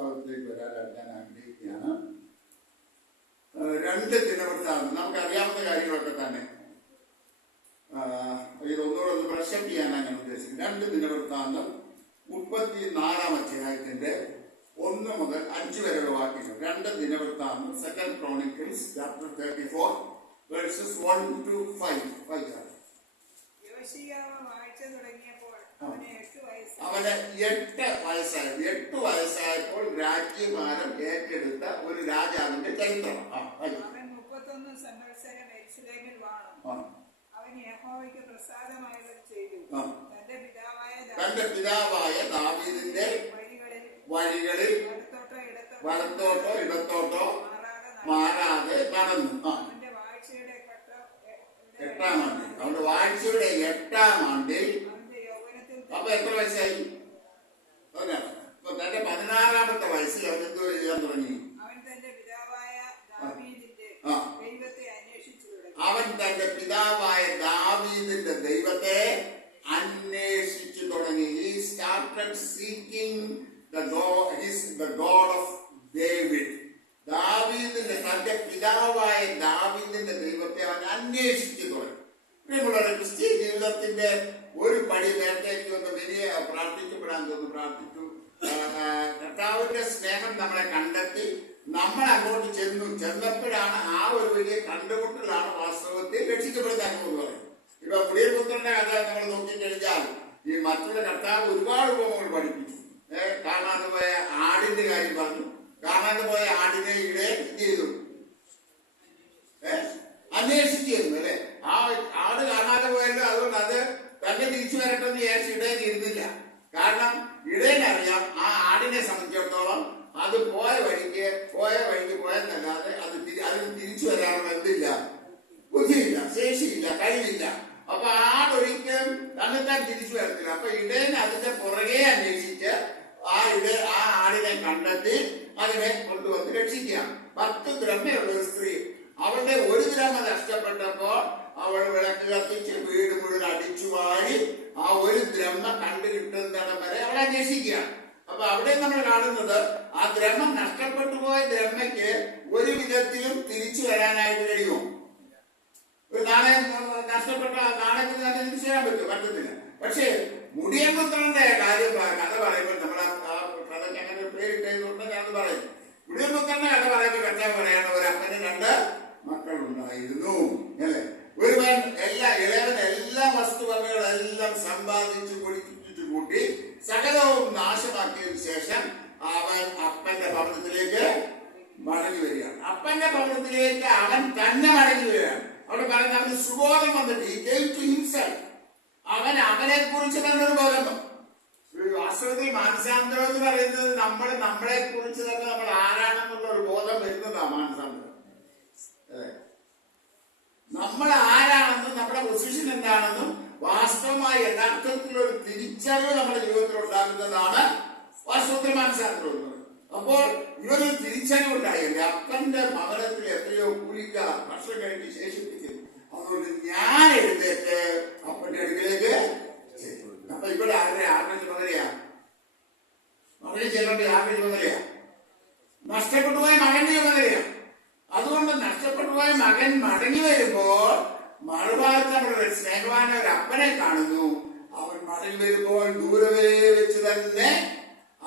ഭാഗത്തേക്ക് വരാനായിട്ട് ഞാൻ ആഗ്രഹിക്കുകയാണ്. 2 ദിനവൃത്താന്തം നമുക്കറിയാവുന്ന കാര്യങ്ങളൊക്കെ തന്നെ. ഇതൊന്നുകൂടെ ഒന്ന് ബ്രഷപ്പ് ചെയ്യാനാണ് ഞാൻ ഉദ്ദേശിക്കുന്നത്. 2 ദിനവൃത്താന്തം 34-ാം അധ്യായത്തിന്റെ 1 മുതൽ 5 വരെയുള്ള വാക്യങ്ങൾ. 2 ദിനവൃത്താന്തം, 2 Chronicles chapter 34 verses 1 to 5. അവന് 8 വയസ്സായി. 8 വയസ്സായപ്പോൾ രാജ്യഭാരം ഏറ്റെടുത്ത ഒരു രാജാവിന്റെ ചരിത്രം. അവൻ 31 സംവത്സരം യെരൂശലേമിൽ വാണു. അവൻ യഹോവയ്ക്ക് പ്രസാദമായത് ചെയ്തു. തന്റെ പിതാവായ ദാവീദിന്റെ വഴികളിൽ വലത്തോട്ടോ ഇടത്തോട്ടോ മാറാതെ നടന്നു. 8-ാം ആണ്ടിൽ, അവന്റെ വാഴ്ചയുടെ 8-ാം ആണ്ടിൽ. അപ്പൊ എത്ര വയസ്സായി? അപ്പൊ തന്റെ 16-ാമത്തെ വയസ്സിൽ അവൻ എന്തോ ചെയ്യാൻ തുടങ്ങി? അവൻ തന്റെ പിതാവായ ദാവീദിന്റെ ദൈവത്തെ അന്വേഷിച്ചു തുടങ്ങി. He started seeking the God of David. ദാവീദിന്റെ, തന്റെ പിതാവായ ദാവീദിന്റെ ദൈവത്തെ അവൻ അന്വേഷിച്ചു തുടങ്ങി. പ്രിയമുള്ളവരെ, ക്രിസ്ത്യൻ ജീവിതത്തിന്റെ ഒരു പടി നേരത്തേക്ക് വന്ന് വലിയ പ്രാർത്ഥിക്കപ്പെടാൻ തോന്നുന്നു. പ്രാർത്ഥിച്ചു. കർത്താവിന്റെ സ്നേഹം നമ്മളെ കണ്ടെത്തി നമ്മൾ അങ്ങോട്ട് ചെന്നപ്പോഴാണ് ആ ഒരു വലിയ കണ്ടുമുട്ടലാണ് വാസ്തവത്തിൽ രക്ഷിക്കപ്പെടുന്ന അനുഭവം എന്ന് പറയുന്നത്. ഇപ്പൊ മുടിയപുത്രന്റെ കഥ നമ്മൾ നോക്കിക്കഴിഞ്ഞാൽ ഈ മറ്റുള്ള കർത്താവ് ഒരുപാട് ഉപമകൾ പഠിപ്പിച്ചു. കാണാതെ പോയ ആടിന്റെ കാര്യം പറഞ്ഞു. കാണാതെ പോയ ആടിനെ ഇവിടെ ചെയ്തു അന്വേഷിച്ചിരുന്നു അല്ലെ. ആ ആട് കാണാതെ പോയല്ലോ, അതുകൊണ്ട് അത് തന്നെ തിരിച്ചു വരട്ടെന്ന് വിചാരിച്ച് ഇടയൻ ഇരുന്നില്ല. കാരണം ഇടയനറിയാം ആ ആടിനെ സംബന്ധിച്ചിടത്തോളം അത് പോയ വഴിക്ക് പോയെന്നല്ലാതെ അതിന് തിരിച്ചു വരാനുള്ള എന്തില്ല, ബുദ്ധിയില്ല, ശേഷിയില്ല, കഴിവില്ല. അപ്പൊ ആടൊരിക്കലും തന്നെത്താൻ തിരിച്ചു വരത്തില്ല. അപ്പൊ ഇടയൻ അതിന്റെ പുറകെ അന്വേഷിച്ച് ആ ആടിനെ കണ്ടെത്തി അതിനെ കൊണ്ടുവന്ന് രക്ഷിക്കുക. 10 ദ്രഹ്മയുള്ള ഒരു സ്ത്രീ, അവളുടെ 1 ദ്രഹ്മ നഷ്ടപ്പെട്ടപ്പോൾ അവൾ വിളക്ക് കത്തിച്ച് വീട് മുഴുവൻ അടിച്ചു വാരി ആ 1 ദ്രഹ്മ കണ്ടു കിട്ടുന്നിടം വരെ അവൾ അന്വേഷിക്കുക. അപ്പൊ അവിടെ നമ്മൾ കാണുന്നത് ആ ദ്രഹ്മം നഷ്ടപ്പെട്ടു പോയ ദ്രഹ്മയ്ക്ക് ഒരു വിധത്തിലും തിരിച്ചു വരാനായിട്ട് കഴിയുമോ? ഒരു നാണയം നഷ്ടപ്പെട്ട നാണയത്തിന് തന്നെ തിരിച്ചു വരാൻ പറ്റത്തില്ല. പക്ഷേ മുടിയപുത്രന്റെ കാര്യം കഥ പറയുമ്പോൾ നമ്മൾ ആ കഥയ്ക്ക് അങ്ങനെ പേരിട്ടുണ്ട് ഞാൻ പറയും. മുടിയപുത്രന്റെ കഥ പറയുമ്പോൾ കർത്താവ് പറയാണ്, ഒരു അപ്പന് 2 മക്കളുണ്ടായിരുന്നു അല്ലെ. ഒരുവൻ ഇളയവൻ എല്ലാ വസ്തുവകകളെല്ലാം സമ്പാദിച്ചു കൊടുത്തിട്ട് കൂട്ടി സകലവും നാശമാക്കിയതിനു ശേഷം അവൻ അപ്പന്റെ ഭവനത്തിലേക്ക് മടങ്ങി വരികയാണ്. അപ്പന്റെ ഭവനത്തിലേക്ക് അവൻ തന്നെ മടങ്ങി വരികയാണ്. അവിടെ പറയുന്നത് അവന് സുബോധം വന്നിട്ട് അവനെ കുറിച്ച് തന്നെ ഒരു ബോധം വന്നു. വാസ്തവത്തിൽ മാനസാന്തരം എന്ന് പറയുന്നത് നമ്മളെ കുറിച്ച് തന്നെ നമ്മൾ ആരാണെന്നുള്ള ഒരു ബോധം വരുന്നതാണ് മാനസാന്തരം. നമ്മൾ ആരാണെന്നും നമ്മുടെ പൊസിഷൻ എന്താണെന്നും വാസ്തവമായ യഥാർത്ഥത്തിലൊരു തിരിച്ചറിവ് നമ്മുടെ ജീവിതത്തിൽ ഉണ്ടാകുന്നതാണ് വാസ്തവത്തിൽ മാനസാന്തരം എന്ന് പറയുന്നത്. അപ്പോൾ ഇവരൊരു തിരിച്ചറിവുണ്ടായില്ലേ, അപ്പന്റെ ഭവനത്തിൽ എത്രയോ കൂലിക്ക ഭക്ഷണം കഴിച്ച് ശേഷിപ്പിക്കുന്നു. അതുകൊണ്ട് ഞാൻ എഴുന്നേറ്റ് അപ്പന്റെ അടുക്കിലേക്ക്. അപ്പൊ ഇവിടെ ആരുടെ ചുമതലയാ? മകനെ ചെല്ലേണ്ട ആരുടെ ചുമതലയാ? നഷ്ടപ്പെട്ടു പോയ മകന്റെ ചുമതലയാ. അതുകൊണ്ട് നഷ്ടപ്പെട്ടു പോയ മകൻ മടങ്ങി വരുമ്പോൾ മറുഭാഗത്ത് നമ്മുടെ സ്നേഹവാന ഒരു അപ്പനെ കാണുന്നു. അവൻ മടങ്ങി വരുമ്പോൾ ദൂരവേ വെച്ച് തന്നെ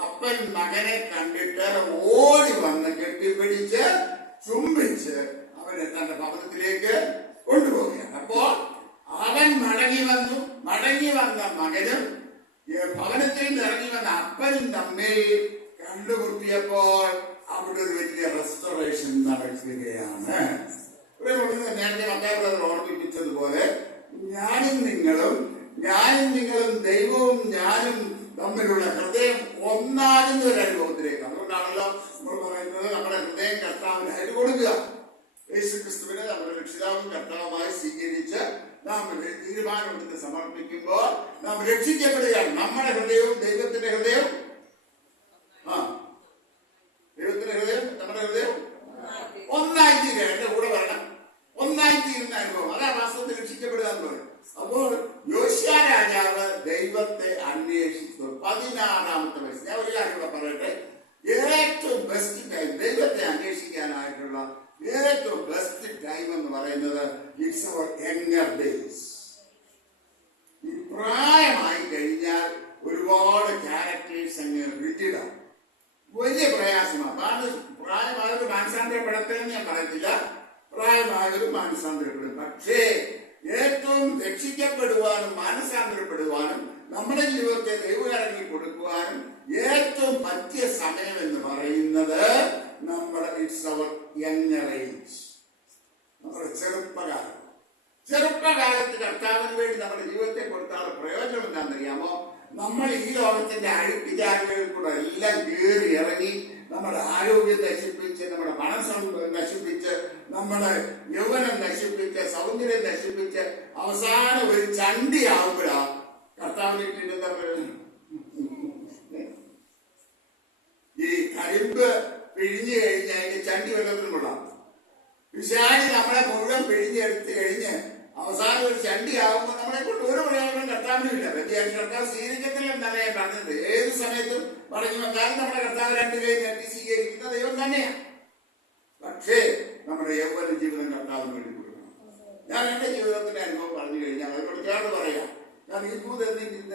അപ്പൻ മകനെ കണ്ടിട്ട് ഓടി വന്ന് കെട്ടിപ്പിടിച്ച് ചുംബിച്ച് അവനെ തന്റെ ഭവനത്തിലേക്ക് കൊണ്ടുപോവുകയാണ്. അപ്പോൾ അവൻ മടങ്ങി വന്ന മകനും ഭവനത്തിൽ നിന്ന് ഇറങ്ങി വന്ന അപ്പനും തമ്മിൽ കണ്ടുമുട്ടിയപ്പോൾ അവിടെ ഒരു വലിയ റെസ്റ്റോറേഷൻ നടക്കുകയാണ്. നേരത്തെ മത്തായി ഓർമ്മിപ്പിച്ചതുപോലെ ഞാനും നിങ്ങളും ദൈവവും ഞാനും തമ്മിലുള്ള ഹൃദയം ഒന്നാകുന്ന ഒരു അനുഭവത്തിലേക്ക്. അതുകൊണ്ടാണല്ലോ നമ്മൾ പറയുന്നത് നമ്മുടെ ഹൃദയം കർത്താവിനായിട്ട് കൊടുക്കുക. യേശുക്രിസ്തുവിനെ നമ്മുടെ രക്ഷിതാവും കർത്താവുമായി സ്വീകരിച്ച് നാം തീരുമാനമെടുത്ത് സമർപ്പിക്കുമ്പോൾ നാം രക്ഷിക്കപ്പെടുകയാണ്. നമ്മുടെ ഹൃദയവും ദൈവത്തിന്റെ ഹൃദയവും നമ്മുടെ ഹൃദയം ഒന്നായിത്തീരുക. എന്റെ കൂടെ പറയണം, ഒന്നായിത്തീരുന്ന അനുഭവം. അതാ വാസ്തവത്തിൽ രക്ഷിക്കപ്പെടുക എന്ന് പറയും. അപ്പോൾ യോശിയാ രാജാവ് ദൈവത്തെ അന്വേഷിച്ചു 16-ാമത്തെ വയസ്സ്. ഞാൻ ഒരു കാര്യം കൂടെ പറയട്ടെ. ഏറെ വലിയ പ്രയാസമാണ്. പ്രായമായവർ മാനസാന്തരപ്പെടത്തില്ലെന്ന് ഞാൻ പറയത്തില്ല, പ്രായമായവർ മാനസാന്തരപ്പെടും. പക്ഷേ ഏറ്റവും രക്ഷിക്കപ്പെടുവാനും മാനസാന്തരപ്പെടുവാനും നമ്മുടെ ജീവിതത്തെ ദൈവകരങ്ങളിൽ കൊടുക്കുവാനും ഏറ്റവും പറ്റിയ സമയം എന്ന് പറയുന്നത് നമ്മുടെ ഇറ്റ്സ് അവർ യങ്ങർ ഏജ്, നമ്മുടെ ചെറുപ്പകാലം. ചെറുപ്പകാലത്ത് കർത്താവിന് വേണ്ടി നമ്മുടെ ജീവിതത്തെ കൊടുത്താലുള്ള പ്രയോജനം എന്താണെന്നറിയാമോ? നമ്മൾ ഈ ലോകത്തിന്റെ അഴുപ്പിച്ചാലുകളിൽ കൂടെ എല്ലാം കയറി ഇറങ്ങി നമ്മുടെ ആരോഗ്യം നശിപ്പിച്ച്, നമ്മുടെ പണം നശിപ്പിച്ച്, നമ്മുടെ യൗവനം നശിപ്പിച്ച്, സൗന്ദര്യം നശിപ്പിച്ച് അവസാനം ഒരു ചണ്ടിയാവുമ്പോഴാണ് കർത്താവിനെ കിട്ടുന്ന പ്രയോജനം. ഈ കരിമ്പ് പിഴിഞ്ഞു കഴിഞ്ഞ് അതിന്റെ ചണ്ടി വെള്ളത്തിനും കൊള്ളാം. പിശാചി നമ്മളെ മുഴുവൻ പിഴിഞ്ഞെടുത്ത് കഴിഞ്ഞ് അവസാനം ഒരു ചണ്ടി ആവുമ്പോൾ നമ്മളെ കൊണ്ട് ഒരു പ്രയോജനം കർത്താവിനുമില്ല. വ്യത്യാസം കർത്താവ് സ്വീകരിക്കത്തില്ലെന്നല്ല ഞാൻ പറഞ്ഞത്. ഏത് സമയത്തും പറഞ്ഞു വന്നാലും നമ്മുടെ കർത്താവ് രണ്ടു കൈ നീട്ടി സ്വീകരിക്കുന്ന ദൈവം തന്നെയാണ്. പക്ഷേ നമ്മുടെ യൗവന ജീവിതം കർത്താവിന് വേണ്ടി കൊടുക്കണം. ഞാൻ എന്റെ ജീവിതത്തിന്റെ അനുഭവം പറഞ്ഞു കഴിഞ്ഞാൽ അതിനോട് ചേർന്ന് പറയാം. കാരണം ഈ ദൂത്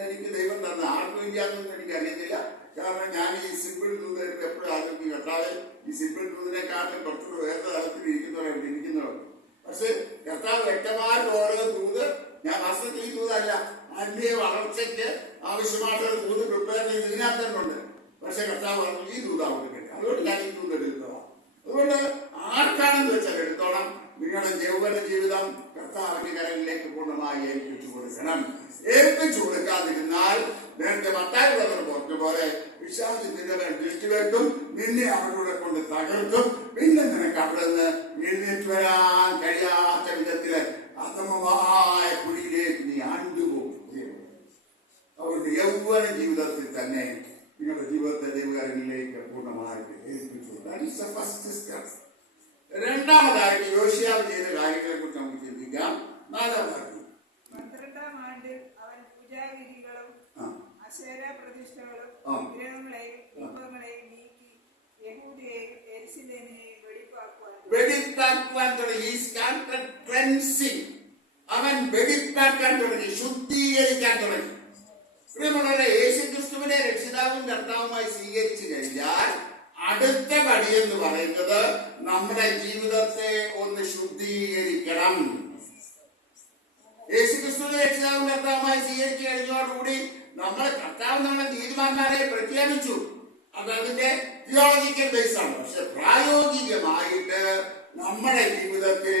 എനിക്ക് ദൈവം തന്ന ആർക്കും ഇല്ലാന്നൊന്നും എനിക്ക് അറിയത്തില്ല. കാരണം ഞാൻ ഈ സിമ്പിൾ ദൂത് എപ്പോഴും ആലോചിക്കും, കർത്താവ് ഈ സിമ്പിൾ ദൂതിനെക്കാട്ടും കുറച്ചുകൂടെ വേറെ തലത്തിൽ ഇരിക്കുന്നവരാണ് ഇരിക്കുന്നവർക്ക്. പക്ഷെ കർത്താവ് വ്യക്തമായിട്ട് ഓരോ ദൂത്, ഞാൻ വാസ്തവത്തിൽ ഈ ദൂതല്ല, ആത്മീയ വളർച്ചയ്ക്ക് ആവശ്യമായിട്ടുള്ള ദൂത് പ്രിപ്പയർ ചെയ്ത് ഇതിനകത്തുണ്ട്. പക്ഷെ കർത്താവ് പറഞ്ഞു ഈ ദൂത് കൊടുക്കട്ടെ, അതുകൊണ്ട് ഞാൻ ഈ ദൂത് എടുത്തതാണ്. അതുകൊണ്ട് ആർക്കാണെന്ന് വെച്ചാൽ എടുത്തോണം. നിങ്ങളുടെ യൗവന ജീവിതം കർത്താവിന്റെ കരങ്ങളിലേക്ക് പൂർണ്ണമായി ഏൽപ്പിച്ചു കൊടുക്കണം. ഏൽപ്പിച്ചു കൊടുക്കാതിരുന്നാൽ നേരത്തെ മത്തായി പറഞ്ഞ പോലെ പിശാച് നിന്റെ മേൽ ദൃഷ്ടി വെക്കും, നിന്നെ അവരുടെ കൊണ്ട് തകർക്കും. പിന്നെ നിനക്ക് അവിടെ നിന്ന് എഴുന്നേറ്റ് വരാൻ കഴിയാത്ത വിധത്തില് അധമമായ കുഴിയിലേക്ക് നീ ആണ്ടുപോകും. അവരുടെ യൗവന ജീവിതത്തിൽ തന്നെ നിങ്ങളുടെ ജീവിതത്തെ ദൈവകരങ്ങളിലേക്ക് പൂർണ്ണമായിട്ട് ഏൽപ്പിച്ചു. രണ്ടാമതായിട്ട് യോശിയാവ് ചെയ്ത കാര്യങ്ങളെ കുറിച്ച് നമുക്ക് ചിന്തിക്കാം. 4-ാം വാക്യം. 12-ാം ആണ്ടിൽ അവൻ പൂജാവിധികളും അശേര പ്രതിഷ്ഠകളും വിഗ്രഹങ്ങളെയും ദീപങ്ങളെയും നീക്കി യഹൂദയെയും യെരൂശലേമിനെയും വെടിപ്പാക്കുവാൻ തുടങ്ങി. അവൻ വെടിപ്പാക്കാൻ തുടങ്ങി, ശുദ്ധീകരിക്കാൻ തുടങ്ങി. പ്രിയമുള്ളവരെ, യേശുക്രിസ്തുവിനെ രക്ഷിതാവും കർത്താവുമായി സ്വീകരിച്ചു കഴിഞ്ഞാൽ അടുത്ത പടി എന്ന് പറയുന്നത് നമ്മുടെ ജീവിതത്തെ ഒന്ന് ശുദ്ധീകരിക്കണം. യേശുക്രിസ്തുവിനെ രക്ഷിതാവും കർത്താവുമായി സ്വീകരിച്ചു കഴിഞ്ഞതോടുകൂടി നമ്മൾ കർത്താവ് നമ്മളെ നീതിമാന്മാരെ പ്രഖ്യാപിച്ചു. അത് അതിന്റെ തിയോളജിക്കൽ ബേസാണ്. പക്ഷെ പ്രായോഗികമായിട്ട് നമ്മുടെ ജീവിതത്തിൽ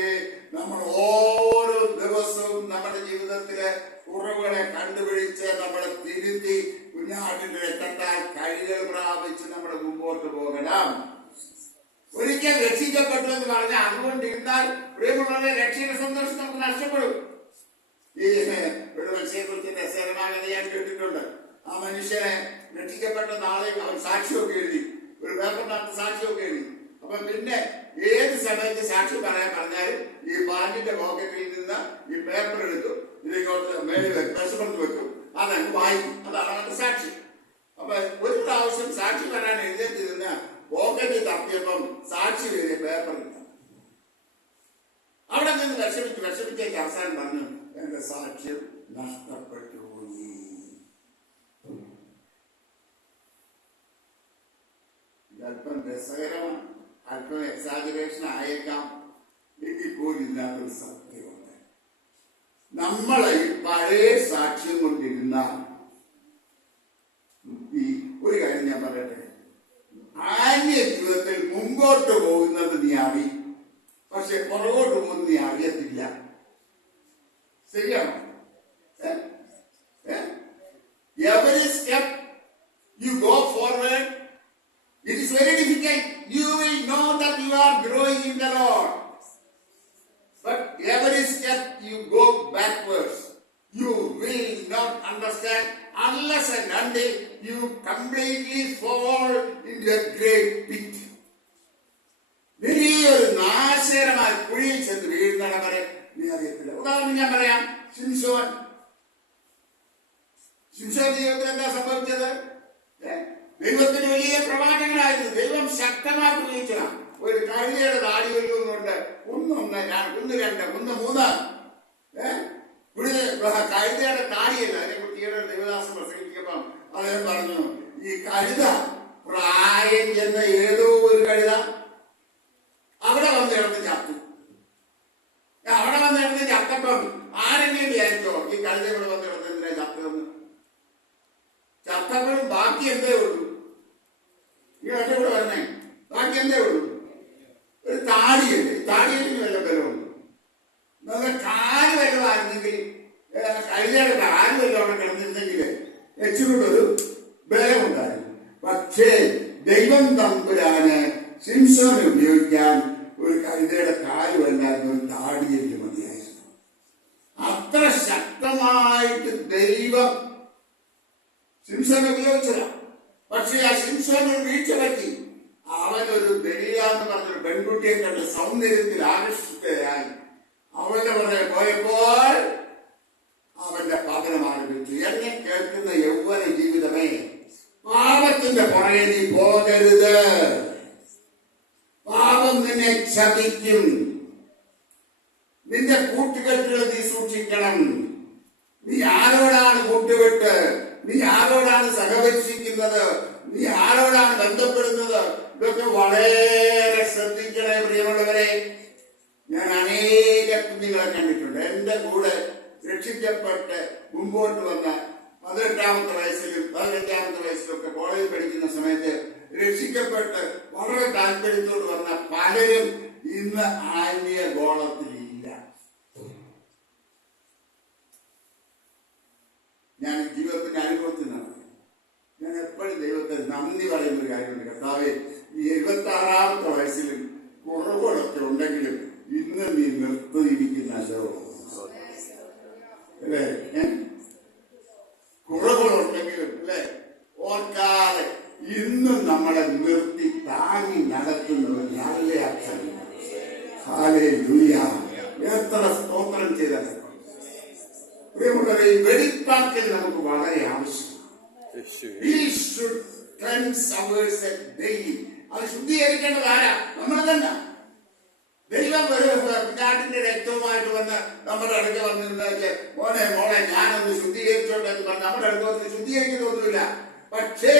നമ്മൾ ഓരോ ദിവസവും നമ്മുടെ ജീവിതത്തിലെ കുറവുകളെ കണ്ടുപിടിച്ച് നമ്മളെ തിരുത്തി കുഞ്ഞാട്ടിന്റെ രക്തത്താൽ കഴുകൽ പ്രാപിച്ച് നമ്മൾ മുമ്പോട്ട് പോകണം. ഒരിക്കൽ രക്ഷിക്കപ്പെട്ടു എന്ന് പറഞ്ഞാൽ അതുകൊണ്ടിരുന്നാൽ പ്രിയമുള്ളവരെ രക്ഷയുടെ സന്തോഷം നമുക്ക് നഷ്ടപ്പെടും. ഈ ഒരു മനുഷ്യനെ കുറിച്ച് രസകരമായ കഥ ഞാൻ കേട്ടിട്ടുണ്ട്. ആ മനുഷ്യനെ രക്ഷിക്കപ്പെട്ട നാളെ അവൻ സാക്ഷിയൊക്കെ എഴുതി, ഒരു പേപ്പറിനകത്ത് സാക്ഷിയൊക്കെ എഴുതി. അപ്പൊ പിന്നെ ഏത് സമയത്ത് സാക്ഷി പറയാൻ പറഞ്ഞാലും ഈ പാന്റിന്റെ പോക്കറ്റിൽ നിന്ന് ഈ പേപ്പർ എടുത്തു ഇതിലേക്ക് മേളിൽ വിശപ്പുറത്ത് വെക്കും, അതങ്ങ് വായിക്കും. അതാണ് അവന്റെ സാക്ഷി. അപ്പൊ ഒരു പ്രാവശ്യം സാക്ഷി പറയാൻ എഴുന്നേറ്റ് നിന്ന് പോക്കറ്റിൽ തപ്പിയപ്പം സാക്ഷി എഴുതിയ പേപ്പർ ഇല്ല. അവിടെ നിന്ന് വിഷമിച്ചേക്ക് അവസാനം പറഞ്ഞു, എന്റെ സാക്ഷ്യം നഷ്ടപ്പെട്ടു പോയി. അല്പം രസകരമാണ്, അല്പം എക്സാജറേഷൻ ആയേക്കാം, എങ്കിൽ പോലും ഇല്ലാത്തൊരു സത്യമുണ്ട്. നമ്മളെ ഈ പഴയ സാക്ഷ്യം കൊണ്ടിരുന്നാൽ ഈ ഒരു കാര്യം ഞാൻ പറയട്ടെ, ആത്മീയ ജീവിതത്തിൽ മുമ്പോട്ട് പോകുന്നത് നീ അറിയും, പക്ഷെ പുറകോട്ട് പോകുന്നത് നീ അറിയത്തില്ല. ശരിയാണോ? Every step you go forward, it is very difficult. You will know that you are growing in the Lord. But every step you go backwards, you will not understand unless and until you completely fall into a great pit. വലിയൊരു നാശകരമായ കുഴിയിൽ ചെന്ന് വീഴുന്നവരെ വരെ നീ അറിയത്തില്ല. ഉദാഹരണം ഞാൻ പറയാം, ശിംശോൻ ജീവിതത്തിൽ എന്താ സംഭവിച്ചത്? ദൈവത്തിന് വലിയ പ്രവാചകനായിരുന്നു, ദൈവം ശക്തമായിട്ട് ഉപയോഗിച്ചതാണ്. ഒരു കഴുതയുടെ താടി വരുന്നുണ്ട്, 1, 2, 3 കഴുതയുടെ താടിയല്ല. അതിനെക്കുറിച്ച് ഈയിടെ ദേവദാസൻ പ്രസംഗിച്ചപ്പം അദ്ദേഹം പറഞ്ഞു, ഈ കഴുത പ്രായം ഉണ്ടായിരുന്ന ഏതോ ഒരു കഴുത അവിടെ വന്ന് കിടന്ന് ചത്തു. അവിടെ വന്ന് കിടന്ന് ചത്തപ്പം ആരെങ്കിലും വിചാരിച്ചോ ഈ കഴുത ഇവിടെ വന്ന് കിടന്ന് എന്തിനാ ചത്തതെന്ന്? ചത്തപ്പോഴും ബാക്കി എന്തേ ഉള്ളൂ? ഈ ഒറ്റ കൂടെ പറഞ്ഞേ, ബാക്കി എന്തേ ഉള്ളൂ? ഒരു താടിയല്ലേ. താടിയതിന് വല്ല ബലമുണ്ട്? നമ്മുടെ കാല് വല്ലതായിരുന്നെങ്കിൽ, കഴുതയുടെ കാല് വല്ലതും അവിടെ കിടന്നിരുന്നെങ്കിൽ എച്ചിനോടൊരു ബലമുണ്ടായിരുന്നു. പക്ഷേ ദൈവം തമ്പുരാന് ശിംശോനെ ഉപയോഗിക്കാൻ ഒരു കഴുതയുടെ കാലുമല്ലായിരുന്നു, ഒരു താടിയല് മതിയായിരുന്നു. അത്ര ശക്തമായിട്ട് ദൈവം ശിംശോനെ ഉപയോഗിച്ചതാണ്. പക്ഷേ ആ ശിംശോനൊരു വീഴ്ച പറ്റി. അവനൊരു ദലീല എന്ന് പറഞ്ഞൊരു പെൺകുട്ടിയെ കണ്ട് സൗന്ദര്യത്തിൽ ആകർഷിക്കുകയായി അവന്റെ പുറകെ പോയപ്പോൾ അവന്റെ പതനം ആരംഭിച്ചു. എന്നെ കേൾക്കുന്ന യൗവന ജീവിതമേ, പാപത്തിന്റെ പുറകെ നീ പോകരുത്. പാപം നിന്നെ ചതിക്കും. നിന്റെ കൂട്ടുകെട്ടുകൾ നീ സൂക്ഷിക്കണം. നീ ആരോടാണ് കൂട്ടുകെട്ട്? നീ ആരോടാണ് സഹവസിക്കുന്നത്? നീ ആരോടാണ് ബന്ധപ്പെടുന്നത്? ഇതൊക്കെ വളരെ ശ്രദ്ധിക്കണേ പ്രിയമുള്ളവരെ. ഞാൻ അനേക കുഞ്ഞുങ്ങളെ കണ്ടിട്ടുണ്ട്. എന്റെ കൂടെ രക്ഷിക്കപ്പെട്ട് മുമ്പോട്ട് വന്ന 18-ാമത്തെ വയസ്സിലും 15-ാമത്തെ വയസ്സിലും ഒക്കെ കോളേജിൽ പഠിക്കുന്ന സമയത്ത് രക്ഷിക്കപ്പെട്ട് വളരെ താല്പര്യത്തോട് വന്ന പലരും ഇന്ന് ആത്മീയ ഗോളത്തിലില്ല. ഞാൻ ജീവിതത്തിന്റെ അനുഭവത്തിൽ നടന്നു. ഞാൻ എപ്പോഴും ദൈവത്തെ നന്ദി പറയുന്ന ഒരു കാര്യമുണ്ട്. കർത്താവേ, ഈ 76-ാമത്തെ വയസ്സിലും കുറവുകളൊക്കെ ഉണ്ടെങ്കിലും ഇന്ന് നീ നിർത്തിയിരിക്കുന്ന അല്ലേ? കുറവുകളുണ്ടെങ്കിലും അല്ലേ ഓർക്കാതെ ഇന്നും നമ്മളെ നിർത്തി താങ്ങി നടത്തുന്ന ഒരു നല്ല അച്ഛൻ. ഹല്ലേലൂയ! എത്ര സ്തോത്രം ചെയ്താൽ പ്രിയമുള്ളവരെ, ഈ വെളിപ്പാക്കൽ നമുക്ക് വളരെ ആവശ്യമാണ്. അത് ശുദ്ധീകരിക്കേണ്ടത് ആരാ? നമ്മൾ തന്നെ. ദൈവം ഒരു പിതാവിന്റെ രക്തവുമായിട്ട് വന്ന് നമ്മുടെ അടുത്ത് വന്നിരുന്നെങ്കിൽ മോനെ മോളെ ഞാനൊന്ന് ശുദ്ധീകരിച്ചോണ്ടെന്ന് പറഞ്ഞ് നമ്മുടെ അടുത്ത് വന്ന് ശുദ്ധീകരിക്കുന്നൊന്നുമില്ല. പക്ഷേ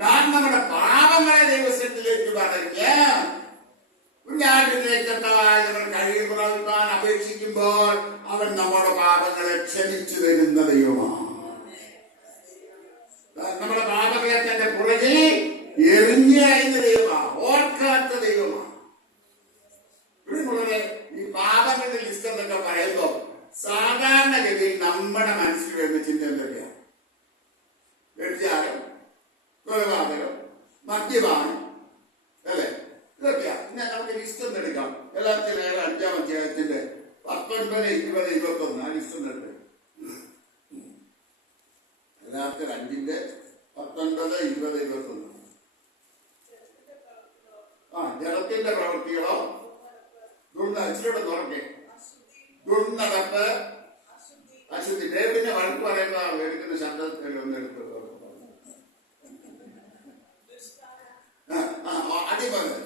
നാം നമ്മുടെ പാപങ്ങളെ ദൈവസ്ഥത്തിലേക്ക് പറഞ്ഞ് കുഞ്ഞാട്ടിന്റെ രക്തത്താൽ നമ്മൾ കഴുകി പ്രാപിക്കാൻ അപേക്ഷിക്കുമ്പോൾ അവൻ നമ്മുടെ പാപങ്ങളെ ക്ഷമിച്ചു തരുന്ന ദൈവമാണ്. നമ്മുടെ പാപങ്ങളെ തന്റെ പുറകിൽ എറിഞ്ഞു കളയുന്ന ദൈവമാണ്, ഓർക്കാത്ത ദൈവമാണ്. ഈ പാപങ്ങളുടെ ലിസ്റ്റ് എന്നൊക്കെ പറയുമ്പോ സാധാരണഗതിയിൽ നമ്മുടെ മനസ്സിൽ വരുന്ന ചിന്ത എന്തൊക്കെയാണ്? വ്യഭിചാരം, കൊലപാതകം, മദ്യപാനം, അല്ലെ? ഇതൊക്കെയാ. പിന്നെ നമുക്ക് ലിസ്റ്റ് ഒന്ന് എടുക്കാം. എല്ലാത്തിനും 5-ാം അധ്യായത്തിന്റെ 19, 20, 21 ആ ലിസ്റ്റ് ഒന്ന് എടുക്കാം. എല്ലാത്തിനും 5-ന്റെ 19, 20, 21. ജലത്തിന്റെ പ്രവൃത്തികളോ ഇച്ചിരിയുടെ തുറക്കെ ദുർനടപ്പ്, അശുദ്ധി. ഡേവിഡിനെ വഴക്ക് പറയുമ്പോ എടുക്കുന്ന ശബ്ദത്തിൽ ഒന്ന് എടുത്ത് അടിമത്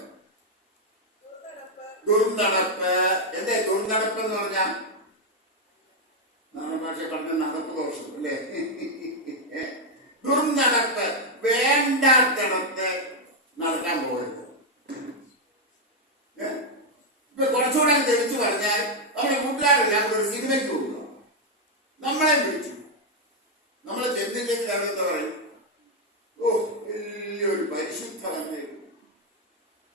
ദുർനടപ്പ്. എന്തേ ദുർനടപ്പ് എന്ന് പറഞ്ഞാൽ? നമ്മുടെ ഭാഷ പറഞ്ഞ നടപ്പ് ദോഷം അല്ലേ? ദുർനടപ്പ്, വേണ്ടാത്തിടത്ത് നടക്കാൻ പോകരുത്. ഇപ്പൊ കുറച്ചുകൂടെ തെളിച്ചു പറഞ്ഞാൽ നമ്മുടെ കൂട്ടുകാരെല്ലാം ഒരു സിനിമയ്ക്ക് കൊടുക്കുക. നമ്മളെ വിളിച്ചു, നമ്മളെ ചെന്നില്ലെങ്കിൽ അതെന്താ പറയും? ഓ, വലിയൊരു പരിശുദ്ധ തന്നെ,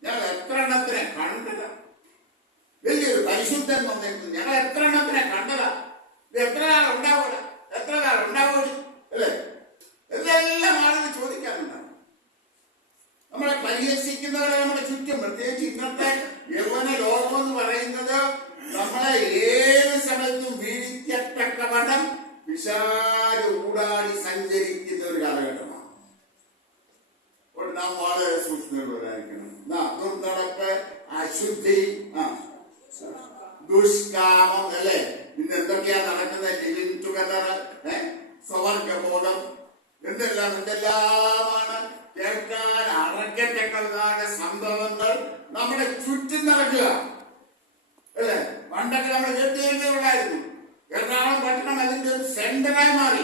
ഞങ്ങൾ എത്ര എണ്ണത്തിനെ കണ്ടതാ, വലിയൊരു പരിശുദ്ധൻ വന്നേക്കുന്നു, ഞങ്ങൾ എത്ര എണ്ണത്തിനെ കണ്ടതാ, ഇത് എത്ര നാൾ ഉണ്ടാവൂല, എത്ര നാൾ ഉണ്ടാവൂല അല്ലേ? ഇതെല്ലാം ആളുകൾ ചോദിക്കാനുണ്ടാവും. നമ്മളെ പരിഹസിക്കുന്നവരെ നമ്മുടെ ചുറ്റും, പ്രത്യേകിച്ച് ഇന്നത്തെ യൗവന ലോകം എന്ന് പറയുന്നത് നമ്മളെ ഏത് സമയത്തും വീഴിക്കത്തക്കവണ്ണം വിശാല ഊടാടി സഞ്ചരിക്കുന്ന ഒരു കാലഘട്ടമാണ്. നാം വളരെ സൂക്ഷ്മതയോടായിരിക്കണം. ദുർനടപ്പ്, അശുദ്ധി, ദുഷ്കാമം അല്ലേ? ഇന്ന് എന്തൊക്കെയാ നടക്കുന്നത്? ലിവിങ് ടുഗദർ, സ്വവർഗബോധം, എന്തെല്ലാമാണ് കേൾക്കാൻ അറക്കത്തക്കതായ സംഭവങ്ങൾ നമ്മുടെ ചുറ്റും നടക്കുക അല്ലേ? പണ്ടൊക്കെ നമ്മൾ കേട്ടുകേൾവിയുള്ളായിരുന്നു. എറണാകുളം പട്ടണം അതിന്റെ ഒരു സെന്ററായി മാറി.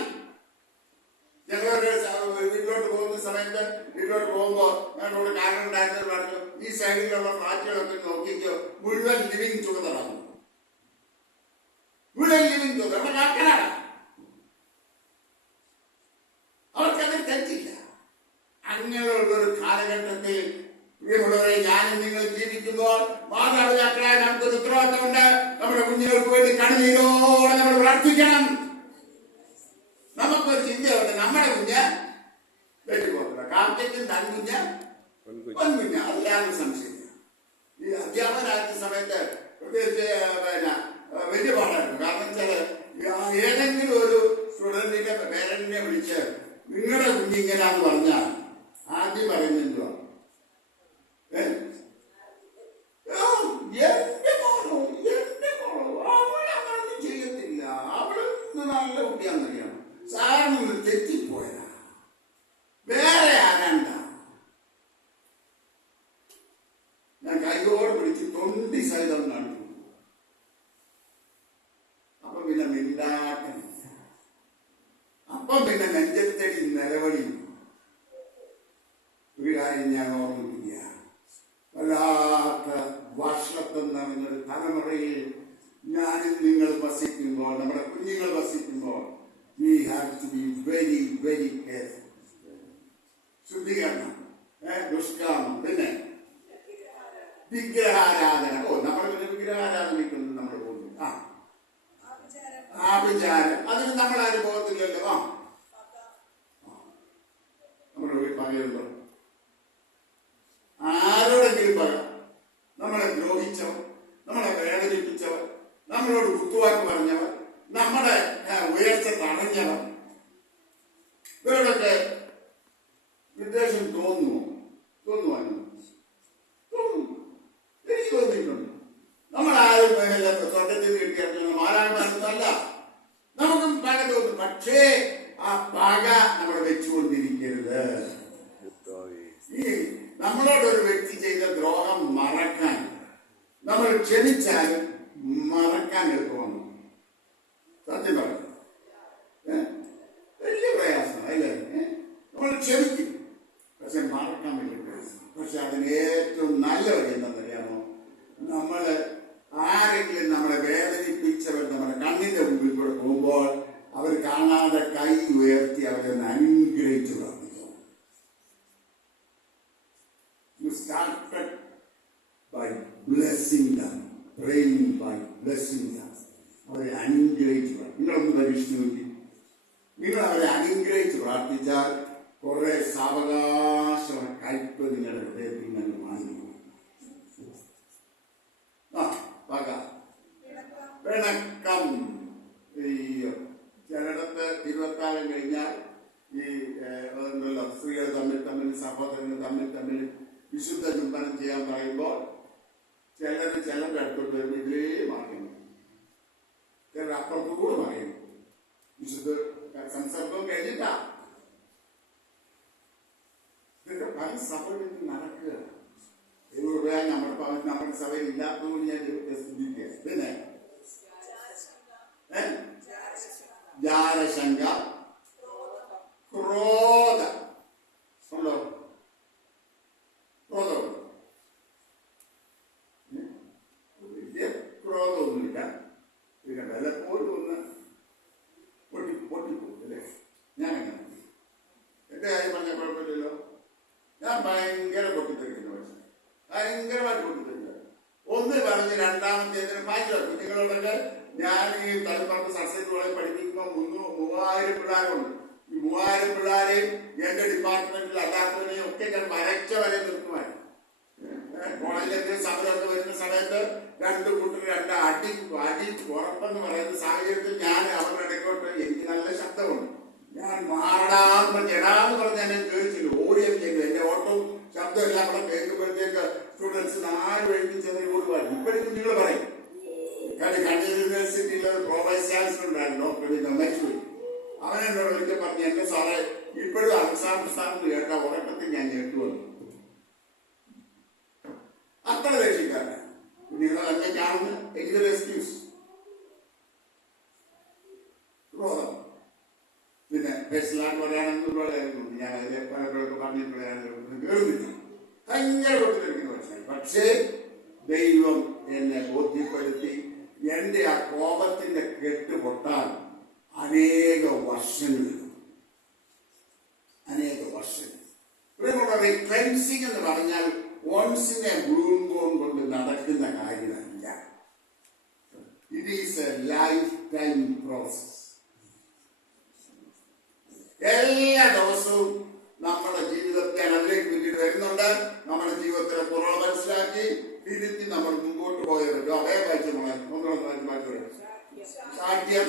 ഞങ്ങളുടെ വീട്ടിലോട്ട് വീട്ടിലോട്ട് പോകുന്ന സമയത്ത് വീട്ടിലോട്ട് പോകുമ്പോ ഞങ്ങളോട് കാരണം ഉണ്ടായിരുന്നത് പറഞ്ഞു, ഈ സൈഡിലുള്ള ഫ്ലാറ്റുകളൊക്കെ നോക്കിക്കോ, മുഴുവൻ ലിവിങ് ടുഗദറാണ്. മുഴുവൻ ലിവിങ് ടുഗദർ. നമ്മുടെ കാക്കനാടാ. അവർക്കത് തെറ്റില്ല. അങ്ങനെയുള്ളൊരു കാലഘട്ടത്തിൽ പ്രിയമുള്ളവരെ ഞാനും നിങ്ങൾ ജീവിക്കുമ്പോൾ മാതാപിതാക്കളായ നമുക്കൊരു ഉത്തരവാദിത്തമുണ്ട്. നമ്മുടെ കുഞ്ഞുങ്ങൾക്ക് വേണ്ടി കണ്ണുനീരോടെ നമ്മൾ പ്രാർത്ഥിക്കണം. നമുക്കൊരു ചിന്തയുണ്ട്, നമ്മുടെ കുഞ്ഞ് വെട്ടിപ്പോകത്തില്ല, കാക്കയ്ക്കും തൻ കുഞ്ഞ് പൊൻകുഞ്ഞ്, അതിലാരും സംശയമില്ല. ഈ അധ്യാപകനായിരുന്ന സമയത്ത് പ്രത്യേകിച്ച് വലിയ പാടായിരുന്നു. കാരണം വെച്ചാല് ഏതെങ്കിലും ഒരു സ്റ്റുഡന്റിന്റെ പേരന്റിനെ വിളിച്ച് നിങ്ങളുടെ കുഞ്ഞിങ്ങനാന്ന് പറഞ്ഞാൽ ആദ്യം പറയുന്നോ എന്റെ മോളോ അവളൊന്നും ചെയ്യത്തില്ല, അവള് നല്ല കുട്ടിയാന്നറിയാം, സാറിന് തെറ്റിപ്പോയതാ, വേറെ ആരാണ്ട. ഞാൻ കൈയോടെ പിടിച്ച് തൊണ്ടി സഹിതം കാണിച്ചു. അപ്പൊ പിന്നെ മിണ്ടാട്ടം, അപ്പം പിന്നെ നെഞ്ചത്തടി നിലവടി. ഒരു കാര്യം ഞാൻ ഓർമ്മിപ്പിക്കുക, വല്ലാത്ത വർഷത്വം നിറഞ്ഞൊരു തലമുറയിൽ ഞാനും നിങ്ങൾ വസിക്കുമ്പോൾ, നമ്മുടെ കുഞ്ഞുങ്ങൾ വസിക്കുമ്പോൾ, we have to be very, very careful. ശുദ്ധീകരണം, ദുഷ്കാമം, പിന്നെ വിഗ്രഹാരാധന. നമ്മൾ പിന്നെ വിഗ്രഹാരാധനയ്ക്കൊന്നും നമ്മൾ പോകുന്നു. ആഭിചാരം, അതിന് നമ്മളാരും പോകത്തില്ലല്ലോ. നമ്മുടെ വീട്ടിൽ പകരുണ്ടോ? ആരോടെങ്കിലും പറയാം, നമ്മളെ ദ്രോഹിച്ചവർ, നമ്മളെ വേദനിപ്പിച്ചവർ, നമ്മളോട് കുത്തുവാക്ക് പറഞ്ഞവർ, നമ്മുടെ ഉയർച്ച തടഞ്ഞവർ, ഇവരോടൊക്കെ വിദ്വേഷം തോന്നുവാനും എനിക്ക് തോന്നിയിട്ടുണ്ട്. നമ്മളാരും സ്വർഗത്തിൽ കിട്ടിയ മാലാകമാനല്ല, നമുക്കും പക തോന്നും. പക്ഷേ ആ പക നമ്മൾ വെച്ചുകൊണ്ടിരിക്കരുത്. ഈ നമ്മളോടൊരു വ്യക്തി ചെയ്ത ദ്രോഹം മറക്കാൻ നമ്മൾ ക്ഷമിച്ചാലും മറക്കാൻ എളുപ്പമാണ്. സത്യം പറഞ്ഞു വലിയ പ്രയാസം അല്ലേ? നമ്മൾ ക്ഷമിക്കും, പക്ഷെ മറക്കാൻ വലിയ പ്രയാസം. പക്ഷെ അതിന് ഏറ്റവും നല്ല വഴി എന്താണെന്നറിയാമോ? നമ്മള് ആരെങ്കിലും നമ്മളെ വേദനിപ്പിച്ചവർ നമ്മുടെ കണ്ണിന്റെ മുമ്പിൽ കൂടെ പോകുമ്പോൾ അവർ കാണാതെ കൈ ഉയർത്തി അവരെ അനുഗ്രഹിച്ചു പ്രാർത്ഥിക്കും. You started by blessing them, praying by blessing them. അവരെ അനുഗ്രഹിച്ചു പ്രാർത്ഥിക്കും. നിങ്ങളൊന്ന് പരീക്ഷിച്ചു നോക്കി. നിങ്ങൾ അവരെ അനുഗ്രഹിച്ച് പ്രാർത്ഥിച്ചാൽ കുറെ സാവകാശം കയ്പ് നിങ്ങളുടെ ഹൃദയത്തിൽ നിന്ന് മാറി. പിണക്കം. ചിലയിടത്ത് തിരുവത്താഴം കഴിഞ്ഞാൽ ഈ സ്ത്രീകൾ തമ്മിൽ സഹോദരങ്ങൾ തമ്മിൽ വിശുദ്ധ ചുംബനം ചെയ്യാൻ പറയുമ്പോൾ ചിലരുടെ അടുത്തോട്ട് വരുമ്പോൾ ഇതിലേ മാറിയുന്നു, ചിലർ അപ്പുറത്തു കൂടെ മാറിയുന്നു. വിശുദ്ധ സംസർഗം കഴിഞ്ഞിട്ടാ ഇതൊക്കെ പല സഭകളിൽ നടക്കുക. നമ്മുടെ സഭയിൽ ഇല്ലാത്തതുകൊണ്ട് ഞാൻ ശ്രദ്ധിക്കുക. പിന്നെ ജാരശങ്ക, ക്രോധ ഉണ്ടോ? ക്രോധമുണ്ടോ? വലിയ ക്രോധമൊന്നുമില്ല, പിന്നെ വല്ലപ്പോഴും ഒന്ന് പൊട്ടിപ്പോകും അല്ലേ? ഞാൻ അങ്ങനെ എന്റെ കാര്യം പറഞ്ഞ കുഴപ്പമില്ലല്ലോ. ഞാൻ ഭയങ്കര പൊട്ടിത്തെറിക്കുന്ന പക്ഷേ ഭയങ്കരമായിട്ട് പൊട്ടിത്തെറിക്കുക. ഒന്ന് പറഞ്ഞ് രണ്ടാമത്തേതിന് ഭയങ്കര കുഞ്ഞുങ്ങളോടൊക്കെ ഞാൻ ഈ തലപ്പുറത്ത് സബ്സിഡി പഠിപ്പിക്കുമ്പോൾ 3000 പിള്ളേരുണ്ട്. ഈ 3000 പിള്ളേരെയും എന്റെ ഡിപ്പാർട്ട്മെന്റിൽ അല്ലാത്തവരെയും ഒക്കെ ഞാൻ വരച്ച വരെ നിർത്തുമായിരുന്നു. കോളേജിലൊക്കെ സമരമൊക്കെ വരുന്ന സമയത്ത് രണ്ടു കൂട്ടർ അടി ഉറപ്പെന്ന് പറയുന്ന സാഹചര്യത്തിൽ ഞാൻ അവരുടെ ഇടയ്ക്കോട്ട് എനിക്ക് നല്ല ശബ്ദമുണ്ട്. ഞാൻ മാറടാന്ന് ജടാന്ന് പറഞ്ഞ് എന്നെ കേൾച്ചില്ല, ഓടിയത് ചെയ്തു. എന്റെ ഓട്ടവും ശബ്ദം എല്ലാം കൂടെ കേൾക്കുമ്പോഴത്തേക്ക് സ്റ്റുഡൻസ് 4 എഴുതിച്ചതിന് ഓടുവായിരുന്നു. ഇപ്പോഴും കുഞ്ഞുങ്ങൾ പറയും. കണ്ണൂർ യൂണിവേഴ്സിറ്റിയിലെ പ്രൊവൈസ് ചാൻസലർ ഉണ്ടായിരുന്നു, ഡോക്ടർ മരിച്ചു. അവനെന്നോട് ഒരിക്കൽ പറഞ്ഞു, എന്റെ സാറേ ഇപ്പോഴും അലക്സാണ്ടർ കേട്ട ഉറക്കത്തിൽ ഞാൻ ഞെട്ടുവന്നു. അത്ര ദേഷ്യക്കാരൻ. നിങ്ങൾ എന്നെ കാണുന്ന എനിക്കൊരു എക്സ്ക്യൂസ്. ക്രോധം. പിന്നെ പേഴ്സണലായിട്ട് പറയാനെന്ന് പറയായിരുന്നു. ഞാൻ അതിനെ പലപ്പോഴൊക്കെ പറഞ്ഞിട്ടുള്ള കയറുന്നില്ല. ഭയങ്കര പൊട്ടിത്തെറിക്കുന്ന മനസ്സിലായി. പക്ഷേ ദൈവം എന്നെ ബോധ്യപ്പെടുത്തി. എന്റെ ആ കോപത്തിന്റെ കെട്ട് പൊട്ടാൻ അനേക വർഷങ്ങൾ. ക്ലെൻസിങ് എന്ന് പറഞ്ഞാൽ വൺസിനെ ബ്ലൂംബോൺ കൊണ്ട് നടക്കുന്ന കാര്യമല്ല. It is A life time process. എല്ലാ ദിവസവും നമ്മുടെ ജീവിതത്തെ അതിലേക്ക് പിന്നീട് വരുന്നുണ്ട്. നമ്മുടെ ജീവിതത്തിലെ കുറവ് മനസ്സിലാക്കി തിരുത്തി നമ്മൾ മുമ്പോട്ട് പോയത് അവയെ വായിച്ചു മാറ്റി. സാഠ്യം,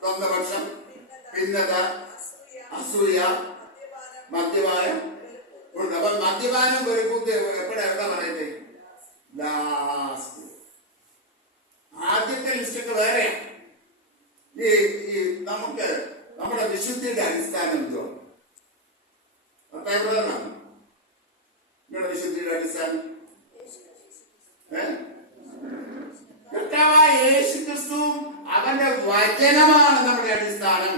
സ്വന്തപക്ഷം, ഭിന്നത, അസൂയ, മദ്യപാനം. അപ്പൊ മദ്യപാനം വെറുപ്പൂത്ത് എപ്പോഴാ പറയുന്നത്? ലാസ്റ്റ്. ആദ്യത്തെ ലിസ്റ്റൊക്കെ വേറെയാണ്. ഈ നമുക്ക് നമ്മുടെ വിശുദ്ധിയുടെ അടിസ്ഥാനം എന്തോ? നിങ്ങളുടെ വിശുദ്ധിയുടെ അടിസ്ഥാനം കർത്താവായ യേശുക്രിസ്തുവും അവന്റെ വചനമാണ് നമ്മുടെ അടിസ്ഥാനം,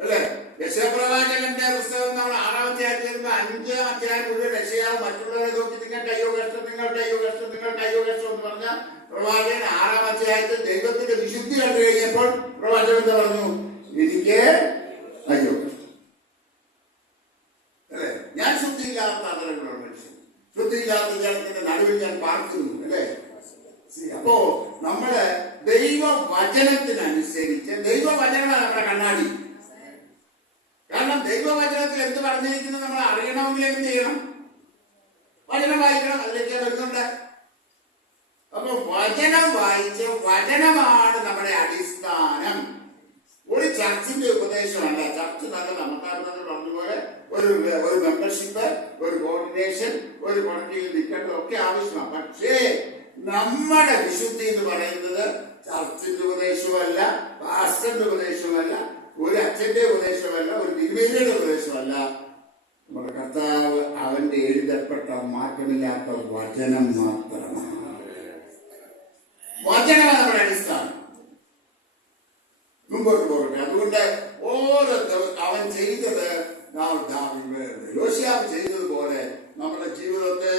അല്ലെ? യശപ്രവാചകന്റെ പുസ്തകം നമ്മൾ 6-ാം അധ്യായത്തിൽ വരുമ്പോ 5-ാം അധ്യായം മുഴുവൻ യശയാവ് മറ്റുള്ളവരെ നോക്കി നിങ്ങൾക്ക് അയ്യോ കഷ്ടം, നിങ്ങൾക്ക് അയ്യോ കഷ്ടം, നിങ്ങൾക്ക് അയ്യോ കഷ്ടം എന്ന് പറഞ്ഞ പ്രവാചകൻ 6-ാം അധ്യായത്തിൽ ദൈവത്തിന്റെ വിശുദ്ധി കണ്ടു കഴിഞ്ഞപ്പോൾ പ്രവാചകൻ എന്താ പറഞ്ഞു? എനിക്ക് അയ്യോ കഷ്ടം, അല്ലെ? ഞാൻ ശുദ്ധിയില്ലാത്ത അതരങ്ങളുള്ള മനുഷ്യൻ, ശുദ്ധിയില്ലാത്ത ജലത്തിന്റെ നടുവിൽ ഞാൻ പാർക്കുന്നു, അല്ലെ? അപ്പോ നമ്മള് ദൈവവചനത്തിനനുസരിച്ച്, ദൈവവചനമാണ് നമ്മുടെ കണ്ണാടി. കാരണം ദൈവവചനത്തിൽ എന്ത് പറഞ്ഞിരിക്കുന്നത് നമ്മൾ അറിയണമെങ്കിൽ എന്ത് ചെയ്യണം? വചനം വായിക്കണം. അതിലേക്ക് വരുന്നുണ്ട്. അപ്പൊ വചനം വായിച്ച്, വചനമാണ് നമ്മുടെ അടിസ്ഥാനം. ഒരു ചർച്ചിന്റെ ഉപദേശമല്ല. ചർച്ച് നല്ല നമുക്കാർന്നത് പറഞ്ഞതുപോലെ ഒരു മെമ്പർഷിപ്പ്, ഒരു കോർഡിനേഷൻ, ഒരു കോൺട്രിയിൽ നിൽക്കേണ്ടത് ഒക്കെ ആവശ്യമാണ്. പക്ഷേ നമ്മുടെ വിശുദ്ധി എന്ന് പറയുന്നത് ചർച്ചിന്റെ ഉപദേശമല്ല, പാസ്റ്ററിന്റെ ഉപദേശമല്ല, ഒരു അച്ഛന്റെ ഉപദേശമല്ല, ഒരു തിരുമേനിയുടെ ഉപദേശമല്ല. നമ്മുടെ കർത്താവ് അവന്റെ എഴുതപ്പെട്ട മാറ്റമില്ലാത്ത വചനം മാത്രമാണ്. വചനമാണ് നമ്മുടെ അടിസ്ഥാനം. മുമ്പോട്ട് പോകട്ടെ. അതുകൊണ്ട് ഓരോ അവൻ ചെയ്തത്, യോശിയാവ് ചെയ്തതുപോലെ നമ്മുടെ ജീവിതത്തെ